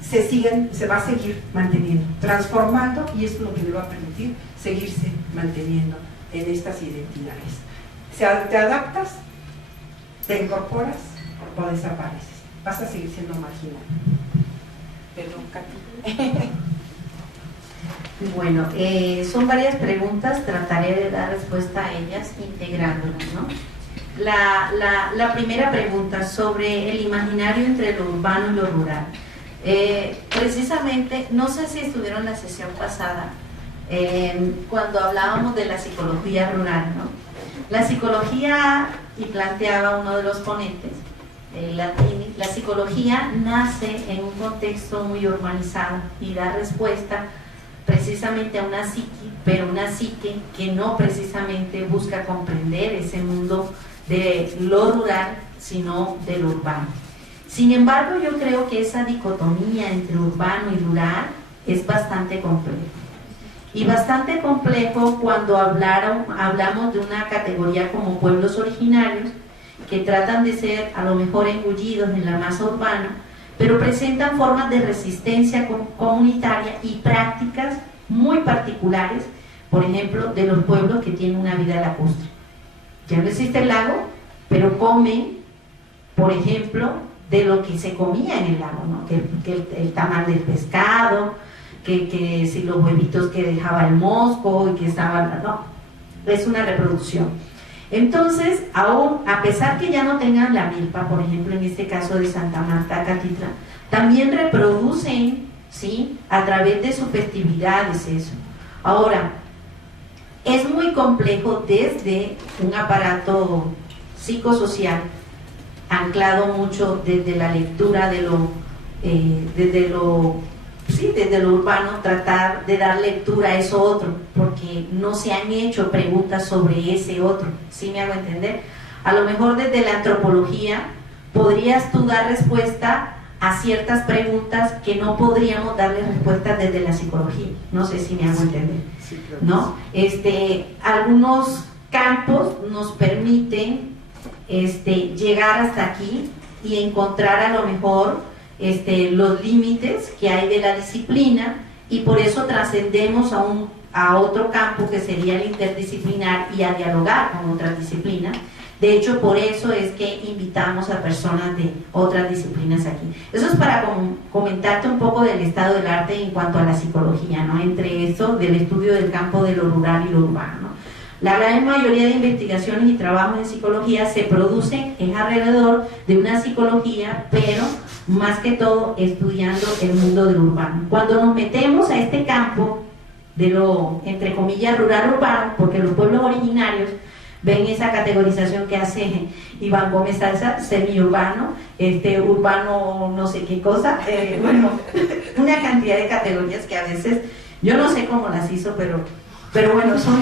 se va a seguir manteniendo, transformando, y eso es lo que le va a permitir seguirse manteniendo en estas identidades. Te adaptas, te incorporas o desapareces. Vas a seguir siendo marginal. Perdón, Katy. Bueno, son varias preguntas, trataré de dar respuesta a ellas integrándolas, ¿no? La primera pregunta sobre el imaginario entre lo urbano y lo rural. Precisamente, no sé si estuvieron en la sesión pasada, cuando hablábamos de la psicología rural, ¿no? La psicología, y planteaba uno de los ponentes, la psicología nace en un contexto muy urbanizado y da respuesta precisamente a una psique, pero una psique que no precisamente busca comprender ese mundo de lo rural, sino de lo urbano. Sin embargo, yo creo que esa dicotomía entre urbano y rural es bastante compleja. Y bastante complejo cuando hablamos de una categoría como pueblos originarios, que tratan de ser a lo mejor engullidos en la masa urbana, pero presentan formas de resistencia comunitaria y prácticas muy particulares, por ejemplo, de los pueblos que tienen una vida lacustre. Ya no existe el lago, pero comen, por ejemplo, de lo que se comía en el lago, ¿no? que el tamal del pescado, que si los huevitos que dejaba el mosco y que estaban, no, es una reproducción. Entonces, aún a pesar que ya no tengan la milpa, por ejemplo, en este caso de Santa Marta, Catitla, también reproducen, ¿sí?, a través de sus festividades eso. Ahora, es muy complejo desde un aparato psicosocial, anclado mucho desde la lectura de desde lo urbano, tratar de dar lectura a eso otro, porque no se han hecho preguntas sobre ese otro, ¿sí me hago entender? A lo mejor desde la antropología podrías tú dar respuesta a ciertas preguntas que no podríamos darle respuestas desde la psicología, no sé si me hago entender, ¿no? Algunos campos nos permiten llegar hasta aquí y encontrar a lo mejor los límites que hay de la disciplina, y por eso trascendemos a otro campo que sería el interdisciplinar y a dialogar con otras disciplinas. De hecho, por eso es que invitamos a personas de otras disciplinas aquí. Eso es para comentarte un poco del estado del arte en cuanto a la psicología, ¿no? Entre eso del estudio del campo de lo rural y lo urbano, ¿no? La gran mayoría de investigaciones y trabajos en psicología se producen alrededor de una psicología, pero más que todo estudiando el mundo del urbano. Cuando nos metemos a este campo de lo, entre comillas, rural-urbano, porque los pueblos originarios ven esa categorización que hace Iván Gómez Salsa, semi-urbano, urbano no sé qué cosa, bueno, una cantidad de categorías que a veces, yo no sé cómo las hizo, pero bueno, son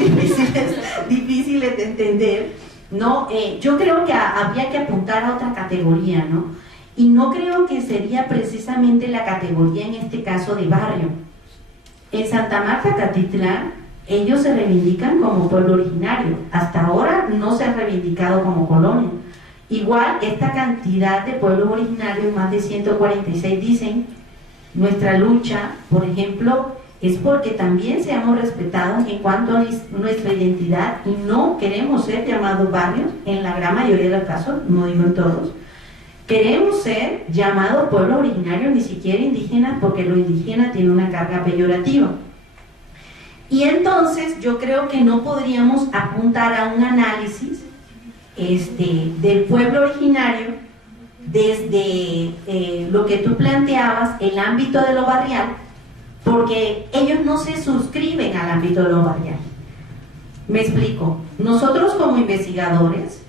difíciles de entender, ¿no? Yo creo que habría que apuntar a otra categoría, ¿no? Y no creo que sería precisamente la categoría en este caso de barrio. En Santa Marta, Catitlán, ellos se reivindican como pueblo originario. Hasta ahora no se han reivindicado como colonia. Igual, esta cantidad de pueblos originarios, más de 146, dicen, nuestra lucha, por ejemplo, es porque también seamos respetados en cuanto a nuestra identidad y no queremos ser llamados barrios, en la gran mayoría de los casos, no digo en todos. Queremos ser llamados pueblos originarios, ni siquiera indígenas, porque lo indígena tiene una carga peyorativa. Y entonces yo creo que no podríamos apuntar a un análisis del pueblo originario desde lo que tú planteabas, el ámbito de lo barrial, porque ellos no se suscriben al ámbito de lo barrial. Me explico. Nosotros como investigadores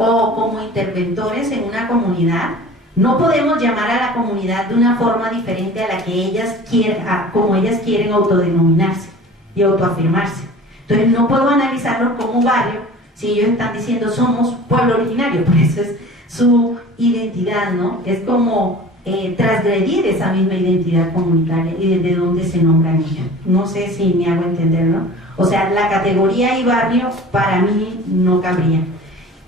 o como interventores en una comunidad, no podemos llamar a la comunidad de una forma diferente a la que ellas quieren, como ellas quieren autodenominarse y autoafirmarse. Entonces no puedo analizarlos como barrio si ellos están diciendo somos pueblo originario, por eso es su identidad, ¿no? Es como transgredir esa misma identidad comunitaria y desde dónde se nombran ellos. No sé si me hago entender, ¿no? O sea, la categoría y barrio para mí no cabría.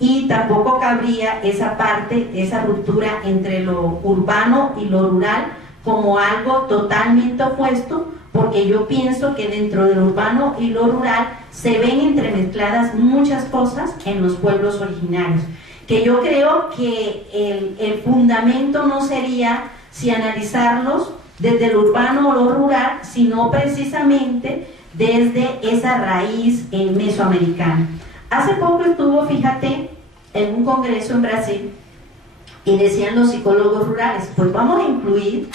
Y tampoco cabría esa parte, esa ruptura entre lo urbano y lo rural como algo totalmente opuesto, porque yo pienso que dentro de lo urbano y lo rural se ven entremezcladas muchas cosas en los pueblos originarios, que yo creo que el fundamento no sería si analizarlos desde lo urbano o lo rural, sino precisamente desde esa raíz mesoamericana. Hace poco estuvo, fíjate, en un congreso en Brasil y decían los psicólogos rurales, pues vamos a incluir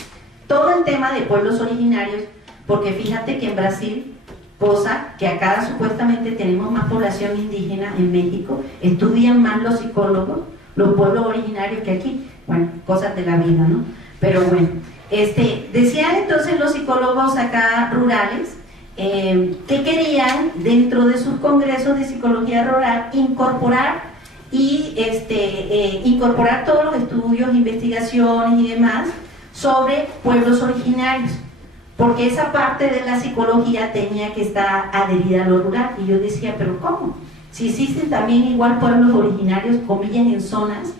todo el tema de pueblos originarios, porque fíjate que en Brasil, cosa que acá supuestamente tenemos más población indígena en México, estudian más los psicólogos, los pueblos originarios que aquí. Bueno, cosas de la vida, ¿no? Pero bueno, decían entonces los psicólogos acá rurales que querían dentro de sus congresos de psicología rural incorporar todos los estudios, investigaciones y demás sobre pueblos originarios, porque esa parte de la psicología tenía que estar adherida a lo rural. Y yo decía, pero ¿cómo? Si existen también igual pueblos originarios, comillas, en zonas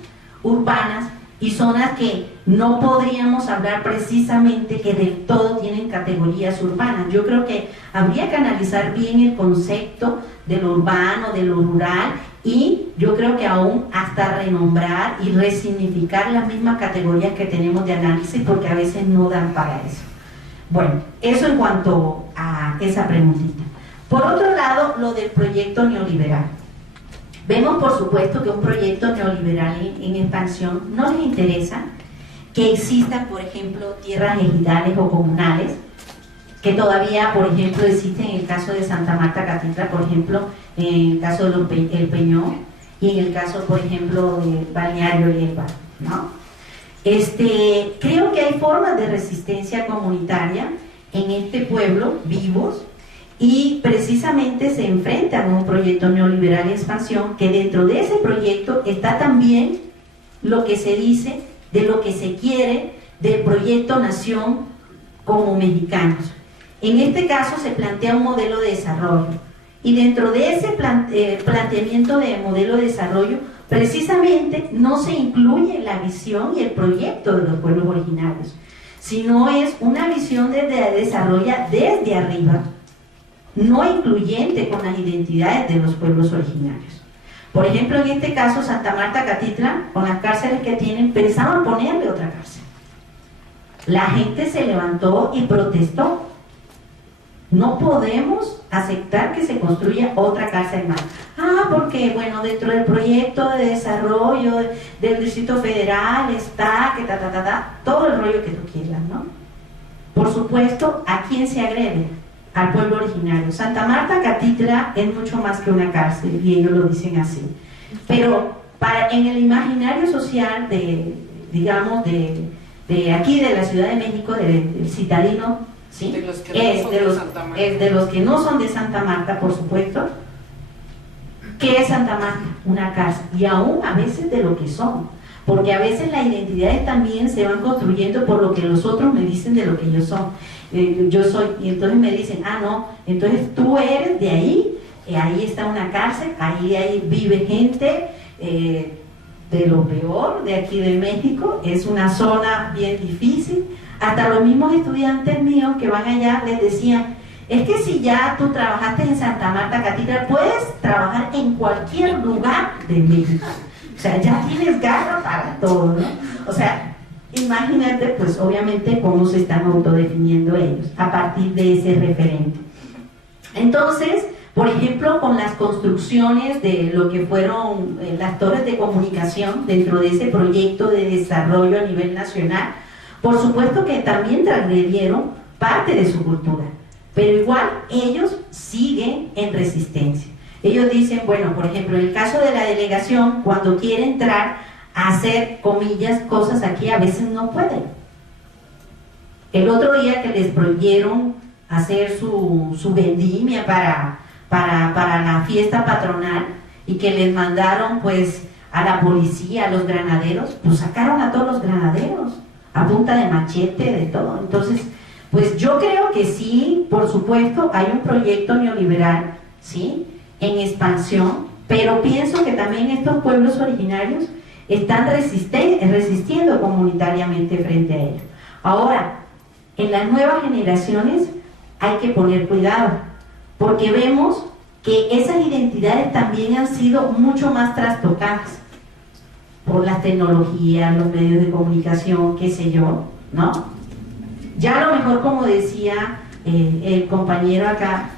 urbanas y zonas que no podríamos hablar precisamente que del todo tienen categorías urbanas. Yo creo que habría que analizar bien el concepto de lo urbano, de lo rural, y yo creo que aún hasta renombrar y resignificar las mismas categorías que tenemos de análisis, porque a veces no dan para eso. Bueno, eso en cuanto a esa preguntita. Por otro lado, lo del proyecto neoliberal. Vemos, por supuesto, que un proyecto neoliberal en expansión no les interesa que existan, por ejemplo, tierras ejidales o comunales, que todavía, por ejemplo, existen en el caso de Santa Marta Catitla, por ejemplo, en el caso de El Peñón, y en el caso, por ejemplo, de Balneario Elba, ¿no? Creo que hay formas de resistencia comunitaria en este pueblo, vivos, y precisamente se enfrentan a un proyecto neoliberal de expansión, que dentro de ese proyecto está también lo que se dice de lo que se quiere del proyecto nación como mexicanos. En este caso se plantea un modelo de desarrollo, y dentro de ese planteamiento de modelo de desarrollo precisamente no se incluye la visión y el proyecto de los pueblos originarios, sino es una visión de desarrollo desde arriba, no incluyente con las identidades de los pueblos originarios. Por ejemplo, en este caso, Santa Marta Catitla, con las cárceles que tienen, pensaban ponerle otra cárcel. La gente se levantó y protestó. No podemos aceptar que se construya otra cárcel más. Porque, bueno, dentro del proyecto de desarrollo del Distrito Federal está, que todo el rollo que tú quieras, ¿no? Por supuesto, ¿a quién se agrede? Al pueblo originario. Santa Marta Catitla es mucho más que una cárcel, y ellos lo dicen así. Pero en el imaginario social de aquí, de la Ciudad de México, del citadino, ¿sí? De los que no son de Santa Marta. De los que no son de Santa Marta, por supuesto. ¿Qué es Santa Marta? Una cárcel. Y aún a veces de lo que son. Porque a veces las identidades también se van construyendo por lo que los otros me dicen de lo que yo soy. Y entonces me dicen, no, entonces tú eres de ahí, ahí está una cárcel, ahí vive gente de lo peor de aquí de México, es una zona bien difícil. Hasta los mismos estudiantes míos que van allá les decían, es que si ya tú trabajaste en Santa Marta Catitla, puedes trabajar en cualquier lugar de México. O sea, ya tienes garra para todo, ¿no? O sea, imagínate, pues obviamente cómo se están autodefiniendo ellos a partir de ese referente. Entonces, por ejemplo, con las construcciones de lo que fueron las torres de comunicación dentro de ese proyecto de desarrollo a nivel nacional, por supuesto que también transgredieron parte de su cultura, pero igual ellos siguen en resistencia. Ellos dicen, bueno, por ejemplo, en el caso de la delegación, cuando quiere entrar a hacer, comillas, cosas aquí, a veces no pueden. El otro día que les prohibieron hacer su vendimia para la fiesta patronal, y que les mandaron pues a la policía, a los granaderos, pues sacaron a todos los granaderos a punta de machete, de todo. Entonces, pues yo creo que sí, por supuesto, hay un proyecto neoliberal, ¿sí?, en expansión, pero pienso que también estos pueblos originarios están resistiendo comunitariamente frente a ello. Ahora, en las nuevas generaciones, hay que poner cuidado, porque vemos que esas identidades también han sido mucho más trastocadas por las tecnologías, los medios de comunicación, qué sé yo, ¿no? Ya a lo mejor, como decía el compañero acá,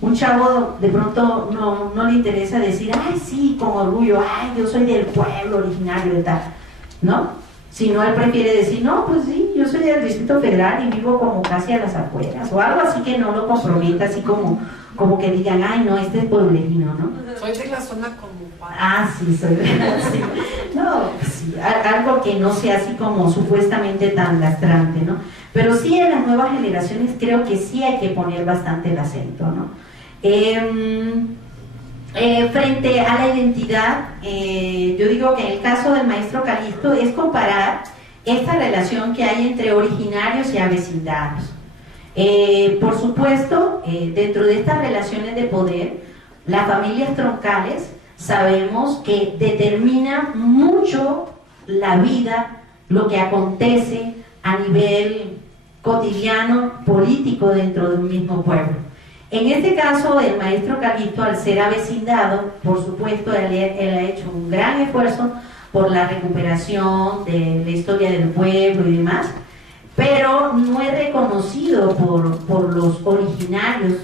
un chavo de pronto no le interesa decir, ay, sí, con orgullo, ay, yo soy del pueblo originario de tal, ¿no? Sino él prefiere decir, no, pues sí, yo soy del Distrito Federal y vivo como casi a las afueras, o algo así que no lo comprometa, así como que digan, ay, no, este es pueblerino, ¿no? Soy de la zona conurbada. Ah, sí, soy de sí. No, sí, algo que no sea así como supuestamente tan lastrante, ¿no? Pero sí, en las nuevas generaciones creo que sí hay que poner bastante el acento, ¿no? Frente a la identidad, yo digo que en el caso del maestro Calixto es comparar esta relación que hay entre originarios y avecindados. Por supuesto, dentro de estas relaciones de poder, las familias troncales sabemos que determinan mucho la vida, lo que acontece a nivel cotidiano, político dentro de un mismo pueblo. En este caso, el maestro Calixto, al ser avecindado, por supuesto, él ha hecho un gran esfuerzo por la recuperación de la historia del pueblo y demás, pero no es reconocido por los originarios,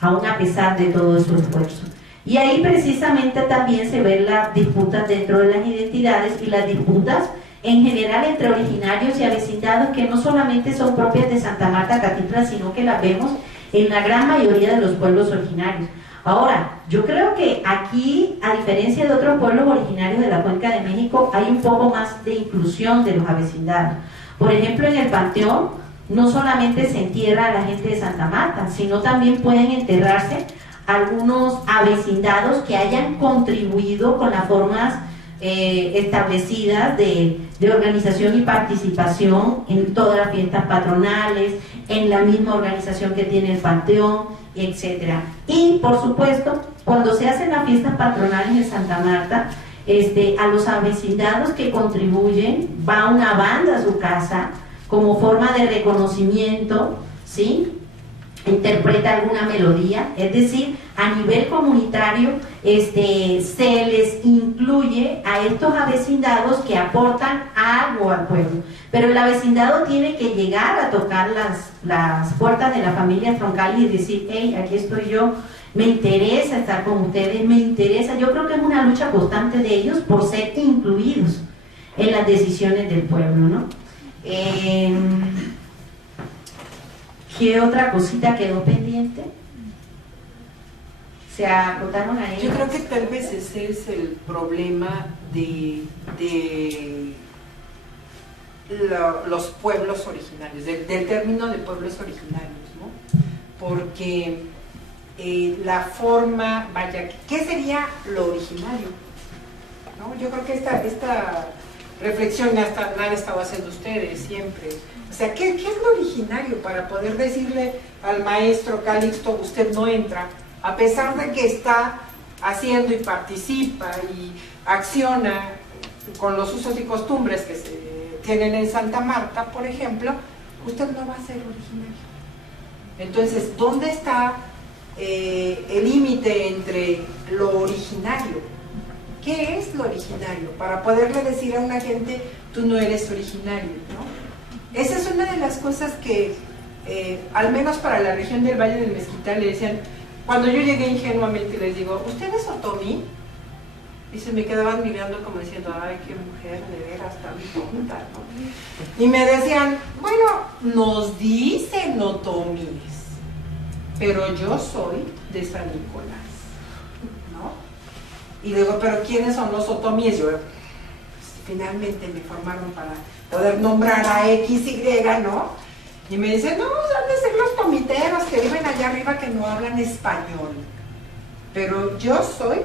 aún a pesar de todo ese esfuerzo. Y ahí precisamente también se ven las disputas dentro de las identidades y las disputas en general entre originarios y avecindados, que no solamente son propias de Santa Marta Catitla, sino que las vemos en la gran mayoría de los pueblos originarios. Ahora, yo creo que aquí, a diferencia de otros pueblos originarios de la Cuenca de México, hay un poco más de inclusión de los avecindados. Por ejemplo, en el Panteón no solamente se entierra a la gente de Santa Marta, sino también pueden enterrarse algunos avecindados que hayan contribuido con las formas establecidas de organización y participación en todas las fiestas patronales, en la misma organización que tiene el Panteón, etc. Y por supuesto, cuando se hacen las fiestas patronales en Santa Marta, a los avecindados que contribuyen, va una banda a su casa como forma de reconocimiento, ¿sí? Interpreta alguna melodía, es decir, a nivel comunitario se les incluye a estos avecindados que aportan algo al pueblo, pero el avecindado tiene que llegar a tocar las puertas de la familia troncal y decir, hey, aquí estoy yo, me interesa estar con ustedes, me interesa. Yo creo que es una lucha constante de ellos por ser incluidos en las decisiones del pueblo, ¿no? ¿Qué otra cosita quedó pendiente? ¿Se acotaron a ellos? Yo creo que tal vez ese es el problema de los pueblos originarios, del término de pueblos originarios, ¿no? Porque la forma, vaya, ¿qué sería lo originario? ¿No? Yo creo que esta reflexión hasta la han estado haciendo ustedes siempre. O sea, ¿qué es lo originario para poder decirle al maestro Calixto, usted no entra, a pesar de que está haciendo y participa y acciona con los usos y costumbres que se tienen en Santa Marta, por ejemplo, usted no va a ser originario? Entonces, ¿dónde está el límite entre lo originario? ¿Qué es lo originario? Para poderle decir a una gente, tú no eres originario, ¿no? Esa es una de las cosas que, al menos para la región del Valle del Mezquital, le decían, cuando yo llegué ingenuamente les digo, ¿usted es otomí? Y se me quedaban mirando como diciendo, ay, qué mujer, de veras, tan tonta, ¿no? Y me decían, bueno, nos dicen otomíes, pero yo soy de San Nicolás, ¿no? Y digo, pero ¿quiénes son los otomíes? Yo, pues, finalmente me formaron para poder nombrar a X, Y, ¿no? Y me dicen, no, han de ser los tomiteros que viven allá arriba que no hablan español. Pero yo soy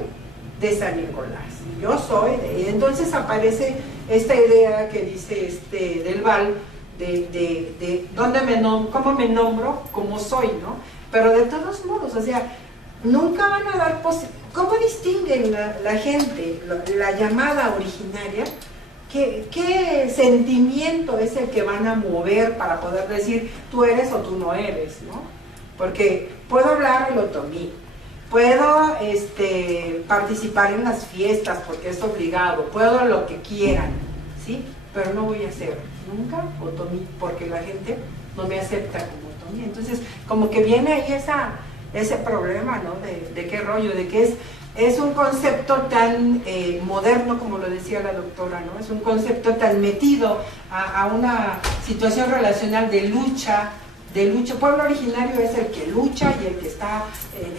de San Nicolás, yo soy de... Y entonces aparece esta idea que dice del Val, de dónde cómo me nombro, cómo soy, ¿no? Pero de todos modos, o sea, nunca van a dar ¿cómo distinguen la gente, la llamada originaria? ¿Qué sentimiento es el que van a mover para poder decir tú eres o tú no eres, ¿no? porque puedo hablar el otomí, puedo participar en las fiestas porque es obligado, puedo lo que quieran, ¿sí? Pero no voy a ser nunca otomí porque la gente no me acepta como otomí. Entonces, como que viene ahí ese problema, ¿no? De qué rollo, de que es un concepto tan moderno, como lo decía la doctora, ¿no? Es un concepto tan metido a una situación relacional de lucha. Pueblo originario es el que lucha y el que está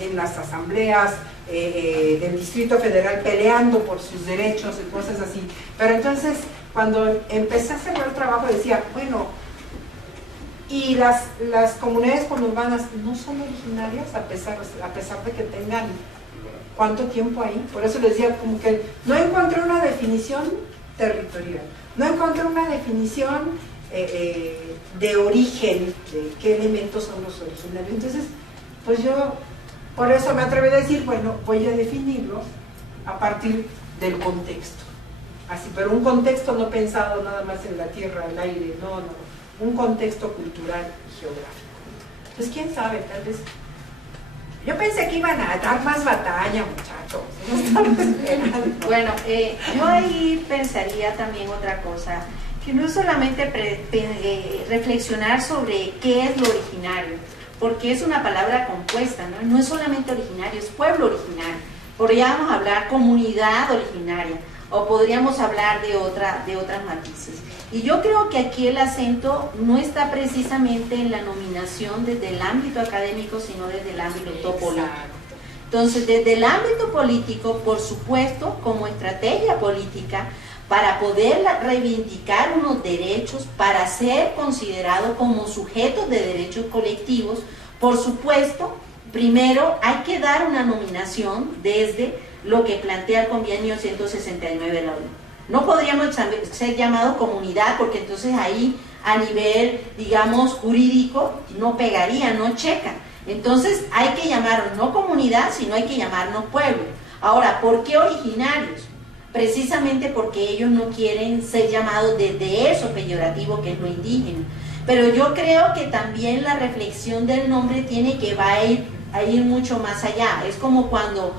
en las asambleas del Distrito Federal peleando por sus derechos y cosas así. Pero entonces, cuando empecé a hacer el trabajo, decía, bueno, y las comunidades conurbanas no son originarias a pesar de que tengan cuánto tiempo ahí. Por eso les decía, como que no encontré una definición territorial, no encontré una definición de origen, de qué elementos son los originarios. Entonces, pues yo por eso me atreví a decir, bueno, voy a definirlos a partir del contexto. Así, pero un contexto no pensado nada más en la tierra, el aire, no, un contexto cultural y geográfico. Pues quién sabe, tal vez. Yo pensé que iban a dar más batalla, muchachos. Bueno, yo ahí pensaría también otra cosa, que no es solamente reflexionar sobre qué es lo originario, porque es una palabra compuesta, ¿no? No es solamente originario, es pueblo originario. Podríamos hablar comunidad originaria, o podríamos hablar de otras matices. Y yo creo que aquí el acento no está precisamente en la nominación desde el ámbito académico, sino desde el ámbito político. Entonces, desde el ámbito político, por supuesto, como estrategia política, para poder reivindicar unos derechos, para ser considerado como sujetos de derechos colectivos, por supuesto, primero hay que dar una nominación desde lo que plantea el convenio 169 de la ONU. No podríamos ser llamados comunidad, porque entonces ahí a nivel, digamos, jurídico no pegaría, no checa. Entonces hay que llamarnos no comunidad, sino hay que llamarnos pueblo. Ahora, ¿por qué originarios? Precisamente porque ellos no quieren ser llamados desde eso peyorativo que es lo indígena. Pero yo creo que también la reflexión del nombre tiene que a ir mucho más allá. Es como cuando,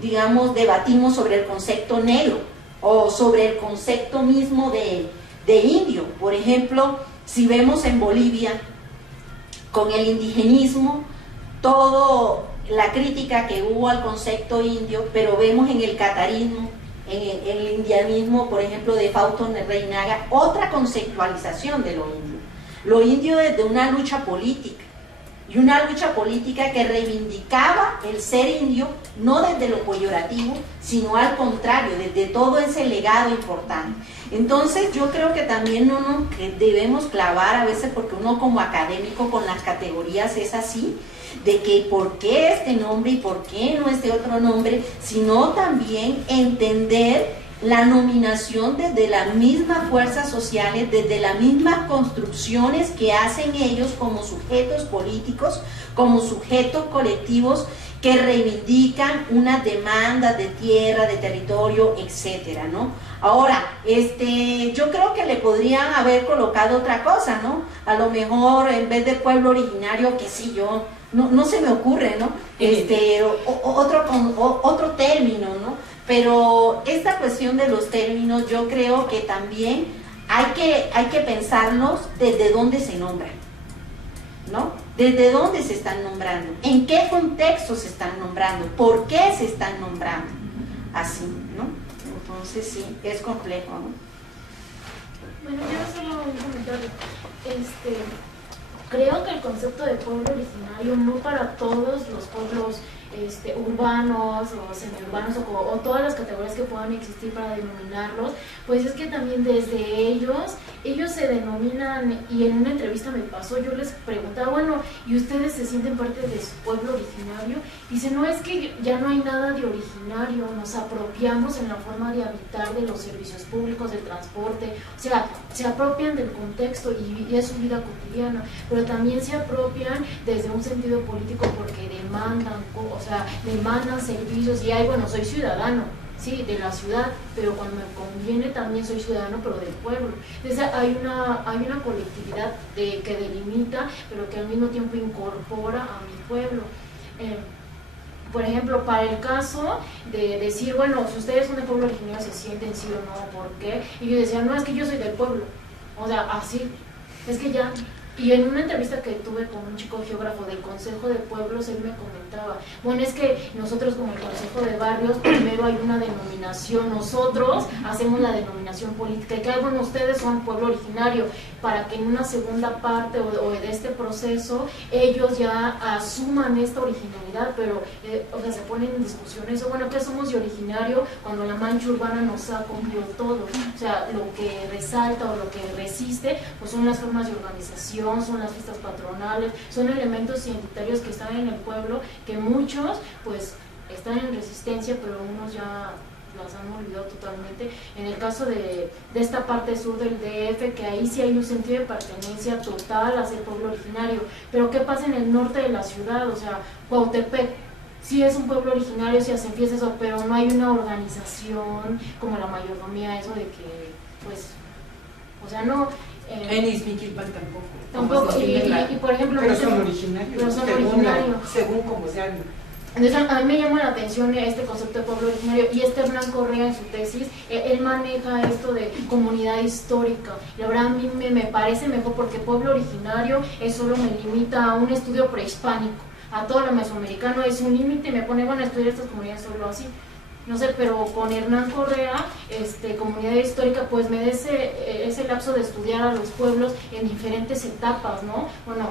digamos, debatimos sobre el concepto negro o sobre el concepto mismo de indio. Por ejemplo, si vemos en Bolivia, con el indigenismo, todo la crítica que hubo al concepto indio, pero vemos en el catarismo, en el indianismo, por ejemplo, de Fausto Reinaga, otra conceptualización de lo indio. Lo indio desde una lucha política, y una lucha política que reivindicaba el ser indio, no desde lo peyorativo, sino al contrario, desde todo ese legado importante. Entonces yo creo que también no nos debemos clavar a veces, porque uno como académico con las categorías es así, de que por qué este nombre y por qué no este otro nombre, sino también entender la nominación desde las mismas fuerzas sociales, desde las mismas construcciones que hacen ellos como sujetos políticos, como sujetos colectivos que reivindican unas demandas de tierra, de territorio, etcétera, ¿no? Ahora, yo creo que le podrían haber colocado otra cosa, ¿no? A lo mejor en vez de pueblo originario, qué sé yo, no se me ocurre, ¿no? Otro término, ¿no? Pero esta cuestión de los términos, yo creo que también hay que pensarlos desde dónde se nombran, ¿no? Desde dónde se están nombrando, en qué contexto se están nombrando, por qué se están nombrando, así, ¿no? Entonces sí, es complejo, ¿no? Bueno, yo solo un comentario. Creo que el concepto de pueblo originario no para todos los pueblos urbanos o semiurbanos o todas las categorías que puedan existir para denominarlos, pues es que también desde ellos se denominan, y en una entrevista me pasó, yo les preguntaba, bueno, ¿y ustedes se sienten parte de su pueblo originario? Dice, no, es que ya no hay nada de originario, nos apropiamos en la forma de habitar de los servicios públicos, del transporte, o sea, se apropian del contexto y es su vida cotidiana, pero también se apropian desde un sentido político porque demandan servicios y bueno, soy ciudadano, sí, de la ciudad, pero cuando me conviene también soy ciudadano, pero del pueblo. Entonces hay una colectividad que delimita, pero que al mismo tiempo incorpora a mi pueblo. Por ejemplo, para el caso de decir, bueno, si ustedes son del pueblo originario, se sienten sí o no, ¿por qué? Y yo decía, no, es que yo soy del pueblo. O sea, así, es que ya. Y en una entrevista que tuve con un chico geógrafo del Consejo de Pueblos, él me comentaba, bueno, es que nosotros como el Consejo de Barrios, primero hay una denominación, nosotros hacemos la denominación política, y que bueno, ustedes son pueblo originario, para que en una segunda parte o de este proceso, ellos ya asuman esta originalidad, pero, o sea, se ponen en discusión eso, bueno, ¿qué somos de originario cuando la mancha urbana nos ha comido todo? O sea, lo que resalta o lo que resiste, pues son las formas de organización, son las fiestas patronales, son elementos identitarios que están en el pueblo, que muchos pues están en resistencia, pero unos ya las han olvidado totalmente. En el caso de esta parte sur del DF, que ahí sí hay un sentido de pertenencia total hacia el pueblo originario, pero ¿qué pasa en el norte de la ciudad? O sea, Cuautepec, sí es un pueblo originario, sí hacen fiestas, pero no hay una organización como la mayordomía, eso de que, pues, o sea, no... en Izmiquilpan tampoco. Tampoco, y por ejemplo... Pero son originarios. Pero son originarios. Según como sean. Entonces, a mí me llama la atención este concepto de pueblo originario, y Hernán Correa en su tesis, él maneja esto de comunidad histórica. La verdad a mí me parece mejor, porque pueblo originario solo me limita a un estudio prehispánico, a todo lo mesoamericano es un límite, me pone, bueno, a estudiar estas comunidades solo así. No sé, pero con Hernán Correa, comunidad histórica, pues me da ese lapso de estudiar a los pueblos en diferentes etapas, ¿no? Bueno,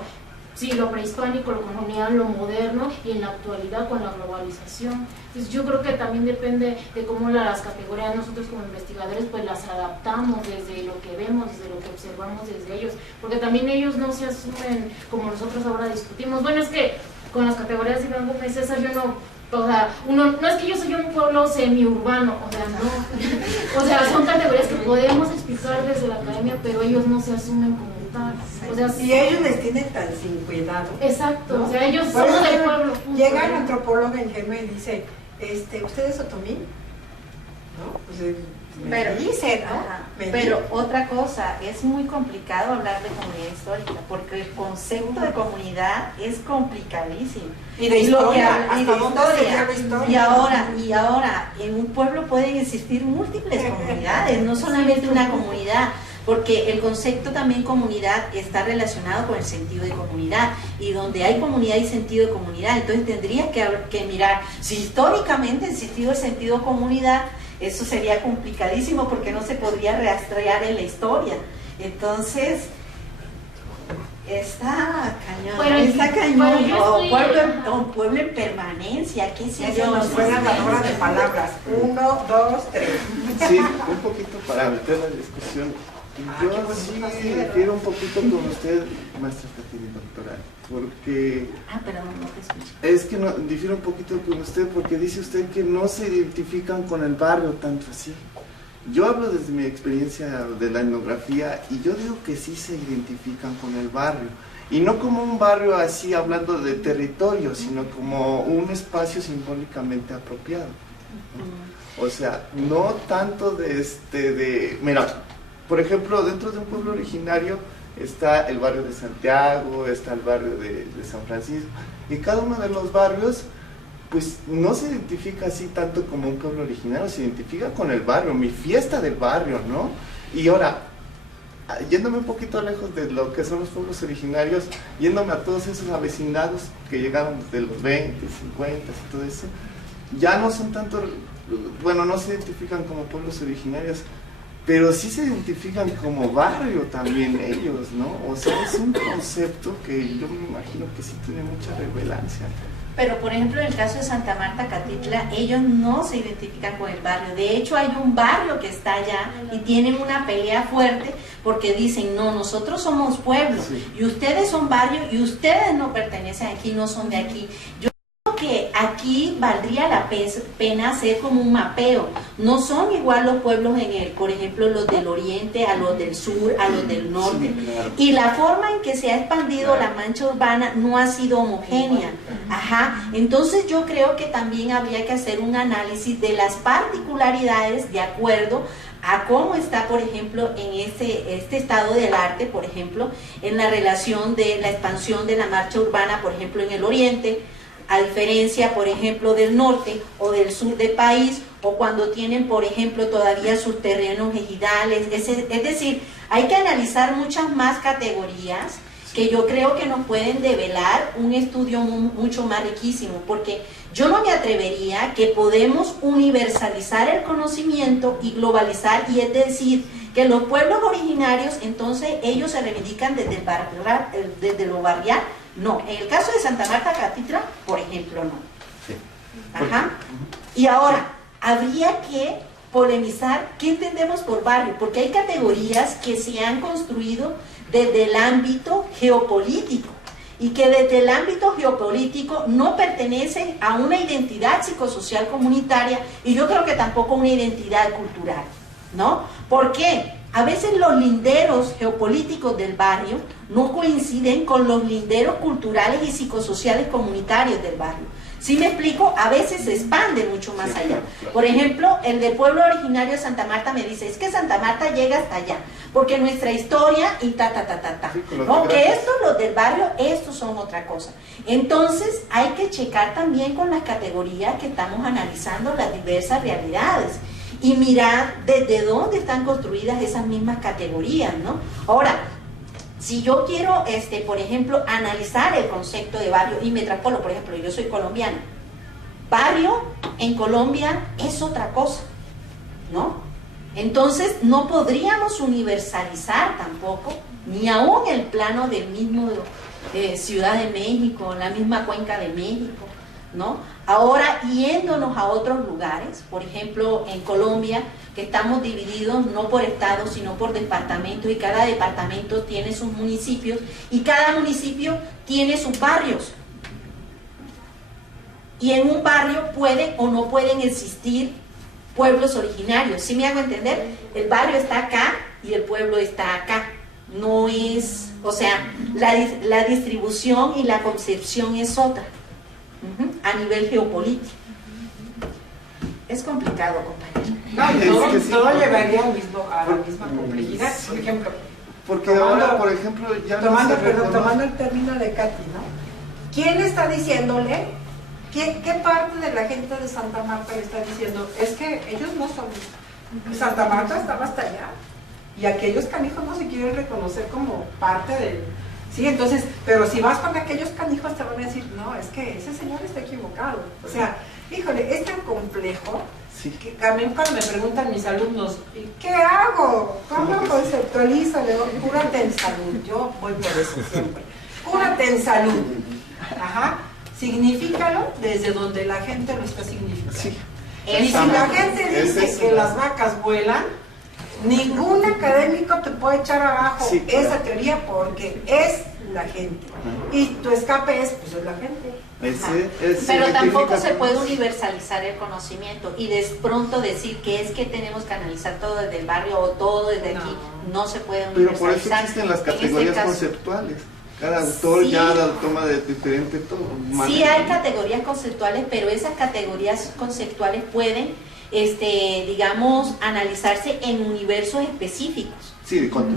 sí, lo prehispánico, lo colonial, lo moderno, y en la actualidad con la globalización. Entonces yo creo que también depende de cómo las categorías nosotros como investigadores pues las adaptamos desde lo que vemos, desde lo que observamos desde ellos, porque también ellos no se asumen como nosotros ahora discutimos. Bueno, es que con las categorías de Iván Gómez César yo no... O sea, no es que yo soy un pueblo semi-urbano, o sea, no. O sea, son categorías que podemos explicar desde la academia, pero ellos no se asumen como tal. O sea, y ellos les tienen tan sin cuidado. Exacto, ¿no? o sea, ellos somos del pueblo. Llega el antropólogo ingenuo y dice, ¿usted es otomí? ¿No? Pues pero dice, ¿no? Pero otra cosa, es muy complicado hablar de comunidad histórica, porque el concepto de comunidad es complicadísimo. Y de historia, y ahora en un pueblo pueden existir múltiples comunidades, no solamente una comunidad, porque el concepto también comunidad está relacionado con el sentido de comunidad, y donde hay comunidad hay sentido de comunidad. Entonces tendrías que mirar si históricamente ha existido el sentido de comunidad. Eso sería complicadísimo, porque no se podría rastrear en la historia. Entonces está cañón, pueblo en permanencia, qué sé yo. Nos fue ganadora de palabras. 1, 2, 3. Sí, un poquito para meter la discusión. Yo sí difiero un poquito con usted, maestra Caterina, doctora, porque... perdón, no te escucho. Es que difiero un poquito con usted, porque dice usted que no se identifican con el barrio tanto así. Yo hablo desde mi experiencia de la etnografía, y yo digo que sí se identifican con el barrio, y no como un barrio así hablando de territorio, sino como un espacio simbólicamente apropiado, ¿no? O sea, no tanto mira, por ejemplo, dentro de un pueblo originario está el barrio de Santiago, está el barrio de San Francisco, y cada uno de los barrios pues no se identifica así tanto como un pueblo originario, se identifica con el barrio, mi fiesta del barrio, ¿no? Y ahora, yéndome un poquito lejos de lo que son los pueblos originarios, yéndome a todos esos avecindados que llegaron desde los 20, 50 y todo eso, ya no son tanto, bueno, no se identifican como pueblos originarios, pero sí se identifican como barrio también ellos, ¿no? O sea, es un concepto que yo me imagino que sí tiene mucha relevancia. Pero, por ejemplo, en el caso de Santa Marta, Catitla, ellos no se identifican con el barrio. De hecho, hay un barrio que está allá y tienen una pelea fuerte porque dicen, no, nosotros somos pueblo, sí, y ustedes son barrio y ustedes no pertenecen aquí, no son de aquí. Yo creo que aquí valdría la pena hacer como un mapeo. No son igual los pueblos por ejemplo, los del oriente, a los del sur, a los del norte. Sí, claro. Y la forma en que se ha expandido la mancha urbana no ha sido homogénea. Ajá. Entonces yo creo que también habría que hacer un análisis de las particularidades de acuerdo a cómo está, por ejemplo, en este estado del arte, por ejemplo, en la relación de la expansión de la marcha urbana, por ejemplo, en el oriente, a diferencia, por ejemplo, del norte o del sur del país, o cuando tienen, por ejemplo, todavía sus terrenos ejidales. Es decir, hay que analizar muchas más categorías que yo creo que nos pueden develar un estudio mucho más riquísimo, porque yo no me atrevería que podemos universalizar el conocimiento y globalizar, y es decir, que los pueblos originarios, entonces ellos se reivindican desde lo barrial. No, en el caso de Santa Marta Catitla, por ejemplo, no. Sí. Ajá. Y ahora, habría que polemizar qué entendemos por barrio, porque hay categorías que se han construido desde el ámbito geopolítico y que desde el ámbito geopolítico no pertenecen a una identidad psicosocial comunitaria, y yo creo que tampoco a una identidad cultural, ¿no? ¿Por qué? A veces los linderos geopolíticos del barrio no coinciden con los linderos culturales y psicosociales comunitarios del barrio. ¿Sí me explico? A veces se expande mucho más allá. Por ejemplo, el del pueblo originario de Santa Marta me dice, es que Santa Marta llega hasta allá, porque nuestra historia y ¿no? Que estos, los del barrio, estos son otra cosa. Entonces, hay que checar también con las categorías que estamos analizando las diversas realidades y mirar desde dónde están construidas esas mismas categorías, ¿no? Ahora, si yo quiero, por ejemplo, analizar el concepto de barrio y me traspolo, por ejemplo, yo soy colombiana, barrio en Colombia es otra cosa, ¿no? Entonces no podríamos universalizar tampoco, ni aún el plano del mismo Ciudad de México, la misma Cuenca de México, ¿no? Ahora, yéndonos a otros lugares, por ejemplo, en Colombia, que estamos divididos no por estados, sino por departamentos, y cada departamento tiene sus municipios, y cada municipio tiene sus barrios. Y en un barrio pueden o no pueden existir pueblos originarios. ¿Sí me hago entender? El barrio está acá y el pueblo está acá. No es, o sea, la distribución y la concepción es otra. A nivel geopolítico. Es complicado, compañero. No, todo llevaría a la misma complejidad. Por ejemplo, porque ahora, por ejemplo, ya tomando el término de Katy, ¿no? ¿Quién está diciéndole? ¿Qué parte de la gente de Santa Marta le está diciendo? Es que ellos no son. Santa Marta estaba hasta allá. Y aquellos canijos no se quieren reconocer como parte del. Sí, entonces, pero si vas con aquellos canijos te van a decir, no, es que ese señor está equivocado. O sea, híjole, es tan complejo que también cuando me preguntan mis alumnos, ¿qué hago? ¿Cómo conceptualizo? Le digo, cúrate en salud. Yo voy por eso siempre. Cúrate en salud. Ajá. Signifícalo desde donde la gente lo está significando. Sí. Y si la gente dice que las vacas vuelan, ningún académico te puede echar abajo esa teoría porque es la gente. Y tu escape es, pues es la gente. Pero tampoco se puede universalizar el conocimiento y de pronto decir que es que tenemos que analizar todo desde el barrio o todo desde aquí. No se puede universalizar. Pero por eso existen las categorías conceptuales. Cada autor ya la toma de diferente manera. Sí hay categorías conceptuales, pero esas categorías conceptuales pueden digamos, analizarse en universos específicos,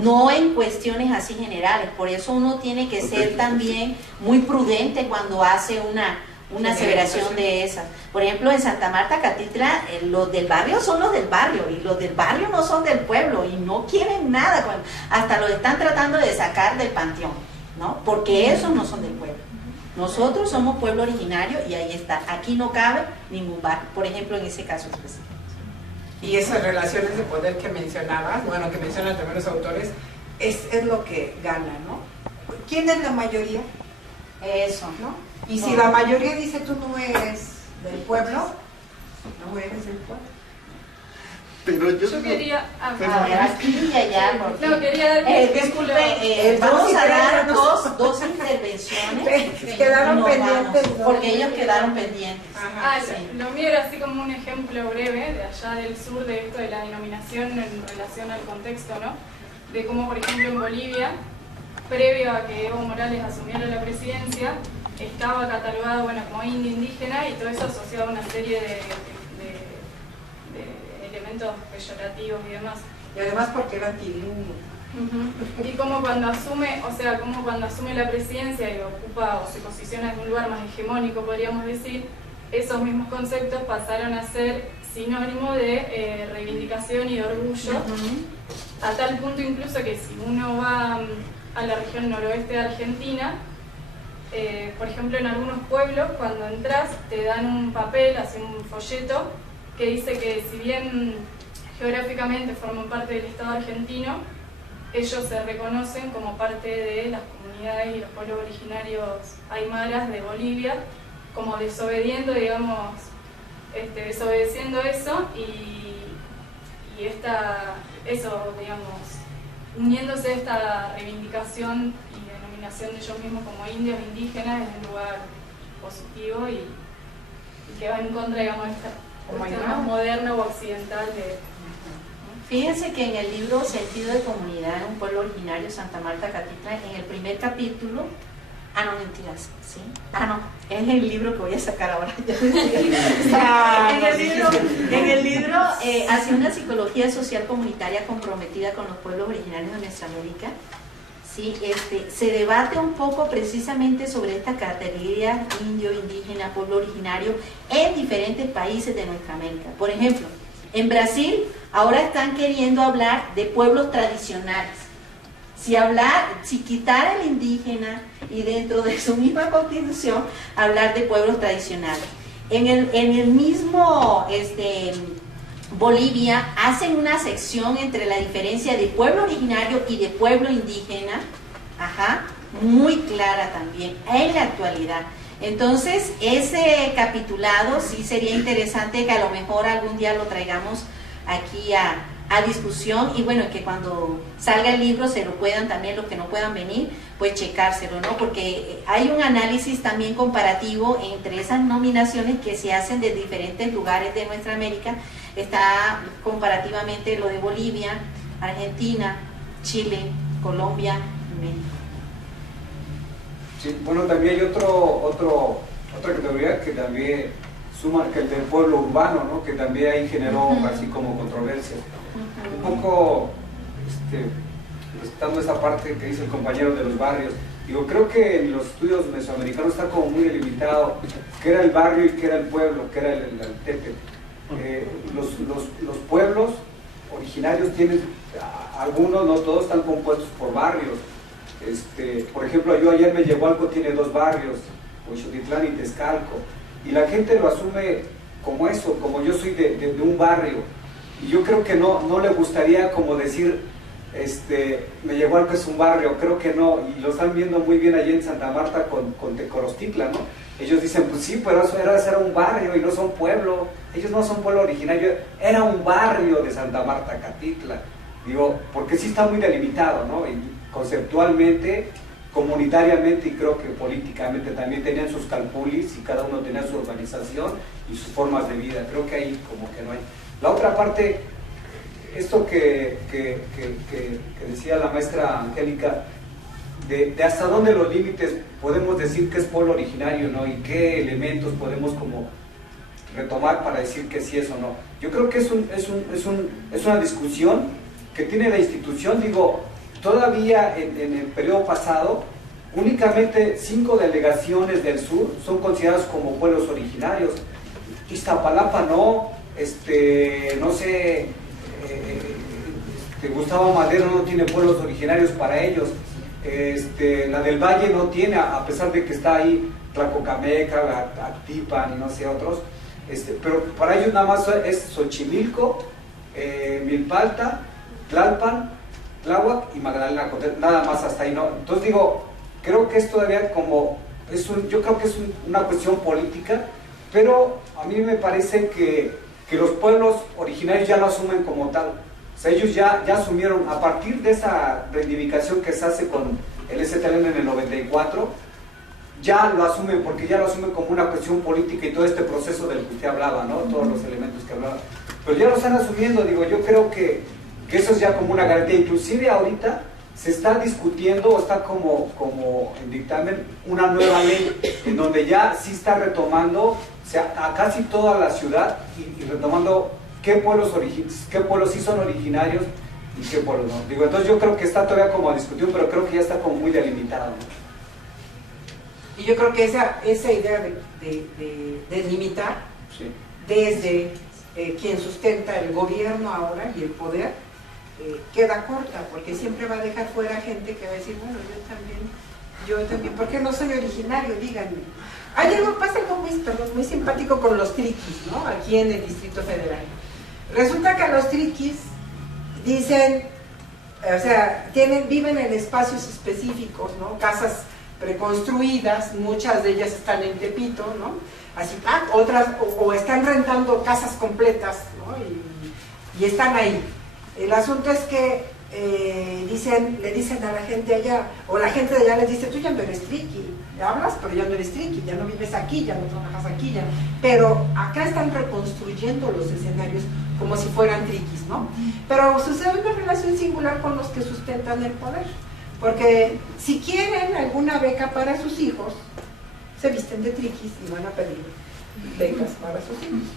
no en cuestiones así generales. Por eso uno tiene que ser también muy prudente cuando hace una aseveración de esas. Por ejemplo, en Santa Marta Catitla, los del barrio son los del barrio, y los del barrio no son del pueblo, y no quieren nada, hasta los están tratando de sacar del panteón, ¿no? Porque esos no son del pueblo. Nosotros somos pueblo originario y ahí está. Aquí no cabe ningún barrio, por ejemplo, en ese caso específico. Y esas relaciones de poder que mencionabas, bueno, que mencionan también los autores, es lo que gana, ¿no? ¿Quién es la mayoría? Eso, ¿no? Y si la mayoría dice tú no eres del pueblo, no eres del pueblo. Pero Yo quería... Aquí y allá, porque... No, quería dar un ejemplo. Disculpe, vamos a dar dos intervenciones. Quedaron y nos pendientes, vamos, ¿no? porque ellos quedaron pendientes. Ah, Sí. lo mío era así como un ejemplo breve de allá del sur de esto de la denominación en relación al contexto, ¿no? De cómo, por ejemplo, en Bolivia, previo a que Evo Morales asumiera la presidencia, estaba catalogado, bueno, como indio indígena y todo eso asociado a una serie de elementos peyorativos y demás. Y además porque eran tilingües. Y como cuando asume, o sea, como cuando asume la presidencia y ocupa o se posiciona en un lugar más hegemónico, podríamos decir, esos mismos conceptos pasaron a ser sinónimo de reivindicación y de orgullo, a tal punto incluso que si uno va a la región noroeste de Argentina, por ejemplo en algunos pueblos cuando entras te dan un papel, así un folleto, que dice que si bien geográficamente forman parte del Estado argentino, ellos se reconocen como parte de las comunidades y los pueblos originarios aymaras de Bolivia, como desobediendo, digamos, desobedeciendo eso y eso, digamos, uniéndose a esta reivindicación y denominación de ellos mismos como indios indígenas es un lugar positivo y que va en contra, digamos, de esta cuestión más moderna o occidental de... Fíjense que en el libro Sentido de Comunidad en un pueblo originario, Santa Marta Catitla, en el primer capítulo, no mentiras, ¿sí? No, es el libro que voy a sacar ahora. En el libro hacia una psicología social comunitaria comprometida con los pueblos originarios de nuestra América, ¿sí? Se debate un poco precisamente sobre esta categoría indio, indígena, pueblo originario en diferentes países de nuestra América. Por ejemplo, en Brasil ahora están queriendo hablar de pueblos tradicionales. Si quitar el indígena y dentro de su misma constitución hablar de pueblos tradicionales. En el mismo Bolivia hacen una sección entre la diferencia de pueblo originario y de pueblo indígena, muy clara también en la actualidad. Entonces ese capitulado sí sería interesante que a lo mejor algún día lo traigamos aquí a discusión y bueno, que cuando salga el libro se lo puedan también, los que no puedan venir, pues checárselo, ¿no? Porque hay un análisis también comparativo entre esas nominaciones que se hacen de diferentes lugares de nuestra América. Está comparativamente lo de Bolivia, Argentina, Chile, Colombia y México. Sí, bueno, también hay otra categoría que también suma, que el del pueblo urbano, ¿no? Que también ahí generó así como controversia. Un poco respetando esa parte que dice el compañero de los barrios, digo, creo que en los estudios mesoamericanos está como muy delimitado qué era el barrio y qué era el pueblo, qué era el altepe. Los pueblos originarios tienen, algunos, no todos, están compuestos por barrios. Por ejemplo, yo ayer Mellehualco tiene 2 barrios, Huixotitlán y Texcalco, y la gente lo asume como eso, como yo soy de un barrio. Y yo creo que no le gustaría como decir, Mellehualco es un barrio, creo que no, y lo están viendo muy bien allí en Santa Marta con Tecorostitla, ¿no? Ellos dicen, pues sí, pero eso era un barrio y no son pueblo, ellos no son pueblo originario, era un barrio de Santa Marta Catitla, digo, porque sí está muy delimitado, ¿no? Y conceptualmente, comunitariamente y creo que políticamente también tenían sus calpulis y cada uno tenía su organización y sus formas de vida, creo que ahí como que no hay. La otra parte, esto que decía la maestra Angélica, de hasta dónde los límites podemos decir que es pueblo originario, ¿no? Y qué elementos podemos como retomar para decir que sí es o no. Yo creo que es una discusión que tiene la institución, digo, todavía en el periodo pasado, únicamente 5 delegaciones del sur son consideradas como pueblos originarios. Iztapalapa no, no sé, Gustavo Madero no tiene pueblos originarios para ellos, la del Valle no tiene, a pesar de que está ahí Tlacocameca, Actipan y no sé otros, pero para ellos nada más es Xochimilco, Milpalta, Tlalpan, Tláhuac y Magdalena Contreras, nada más hasta ahí, ¿no? Entonces digo, creo que es todavía como, yo creo que es una cuestión política, pero a mí me parece que que los pueblos originarios ya lo asumen como tal. O sea, ellos ya asumieron, a partir de esa reivindicación que se hace con el STLN en el 94, ya lo asumen, porque ya lo asumen como una cuestión política y todo este proceso del que usted hablaba, ¿no? Todos los elementos que hablaba. Pero ya lo están asumiendo, digo, yo creo que eso es ya como una garantía. Inclusive ahorita se está discutiendo, o está como en dictamen, una nueva ley en donde ya sí está retomando, o sea, a casi toda la ciudad y retomando qué pueblos sí son originarios y qué pueblos no. Digo, entonces yo creo que está todavía como a discutir, pero creo que ya está como muy delimitado, ¿no? Y yo creo que esa idea de limitar, Sí. desde quien sustenta el gobierno ahora y el poder, queda corta, porque siempre va a dejar fuera gente que va a decir, bueno, yo también, ¿por qué no soy originario? Díganme. Pasa algo muy simpático con los triquis, ¿no? Aquí en el Distrito Federal. Resulta que los triquis dicen, o sea, viven en espacios específicos, ¿no? Casas preconstruidas, muchas de ellas están en Tepito, ¿no? Así, otras, o están rentando casas completas, ¿no? Y están ahí. El asunto es que le dicen a la gente allá, o la gente de allá les dice, tú ya no eres triqui, hablas, pero ya no eres triqui, ya no vives aquí, ya no trabajas aquí, ya. Pero acá están reconstruyendo los escenarios como si fueran triquis, ¿no? Pero sucede una relación singular con los que sustentan el poder, porque si quieren alguna beca para sus hijos, se visten de triquis y van a pedir becas para sus hijos.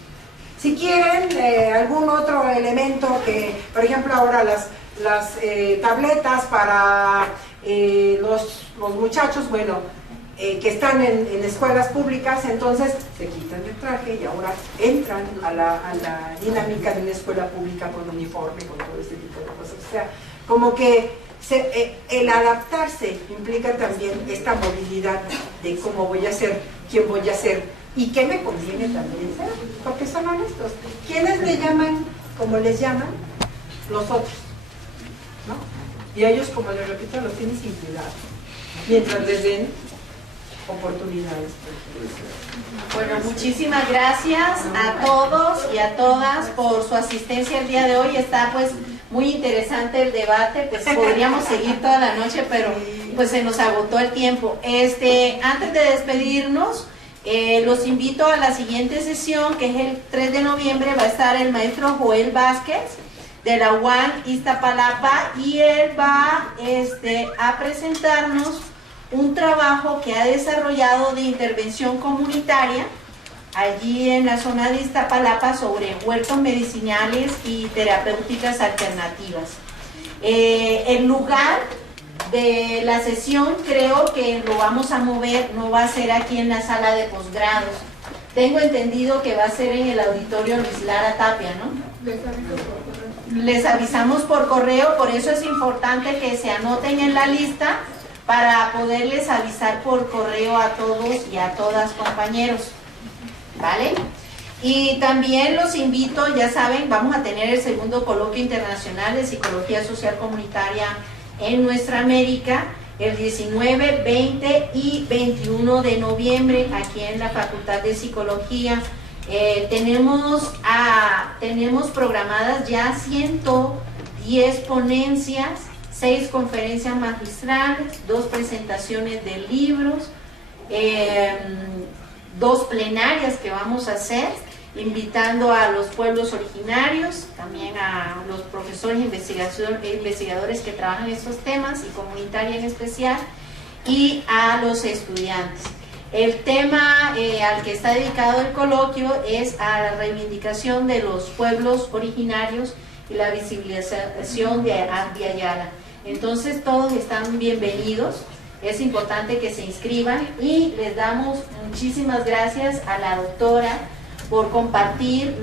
Si quieren algún otro elemento que, por ejemplo, ahora las tabletas para los muchachos, bueno, que están en escuelas públicas, entonces se quitan el traje y ahora entran a la dinámica de una escuela pública con uniforme, con todo este tipo de cosas. O sea, como que el adaptarse implica también esta movilidad de cómo voy a ser, quién voy a ser y qué me conviene también ser, porque son honestos. ¿Quiénes le llaman como les llaman? Los otros, ¿no? Y ellos, como les repito, los tienen sin cuidado, mientras les den oportunidades. Bueno, muchísimas gracias a todos y a todas por su asistencia el día de hoy. Está pues muy interesante el debate, pues podríamos seguir toda la noche, pero pues se nos agotó el tiempo. Antes de despedirnos, los invito a la siguiente sesión, que es el 3 de noviembre, va a estar el maestro Joel Vázquez de la UAM Iztapalapa, y él va a presentarnos un trabajo que ha desarrollado de intervención comunitaria allí en la zona de Iztapalapa sobre huertos medicinales y terapéuticas alternativas. El lugar de la sesión creo que lo vamos a mover, no va a ser aquí en la sala de posgrados. Tengo entendido que va a ser en el auditorio Luis Lara Tapia, ¿no? Les avisamos por correo, por eso es importante que se anoten en la lista para poderles avisar por correo a todos y a todas, compañeros, ¿vale? Y también los invito, ya saben, vamos a tener el segundo coloquio internacional de psicología social comunitaria en nuestra América, el 19, 20 y 21 de noviembre, aquí en la Facultad de Psicología. Tenemos programadas ya 110 ponencias, 6 conferencias magistrales, 2 presentaciones de libros, 2 plenarias que vamos a hacer, invitando a los pueblos originarios, también a los profesores e investigadores que trabajan estos temas y comunitaria en especial, y a los estudiantes. El tema al que está dedicado el coloquio es a la reivindicación de los pueblos originarios y la visibilización de Ambi Ayala. Entonces todos están bienvenidos, es importante que se inscriban, y les damos muchísimas gracias a la doctora por compartir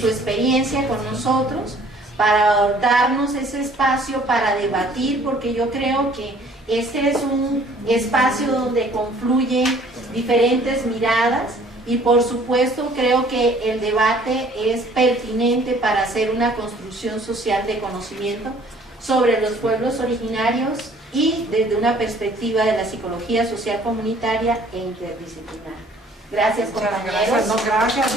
su experiencia con nosotros, para darnos ese espacio para debatir, porque yo creo que este es un espacio donde confluyen diferentes miradas, y por supuesto creo que el debate es pertinente para hacer una construcción social de conocimiento sobre los pueblos originarios y desde una perspectiva de la psicología social comunitaria e interdisciplinar. Gracias, compañeros. Gracias.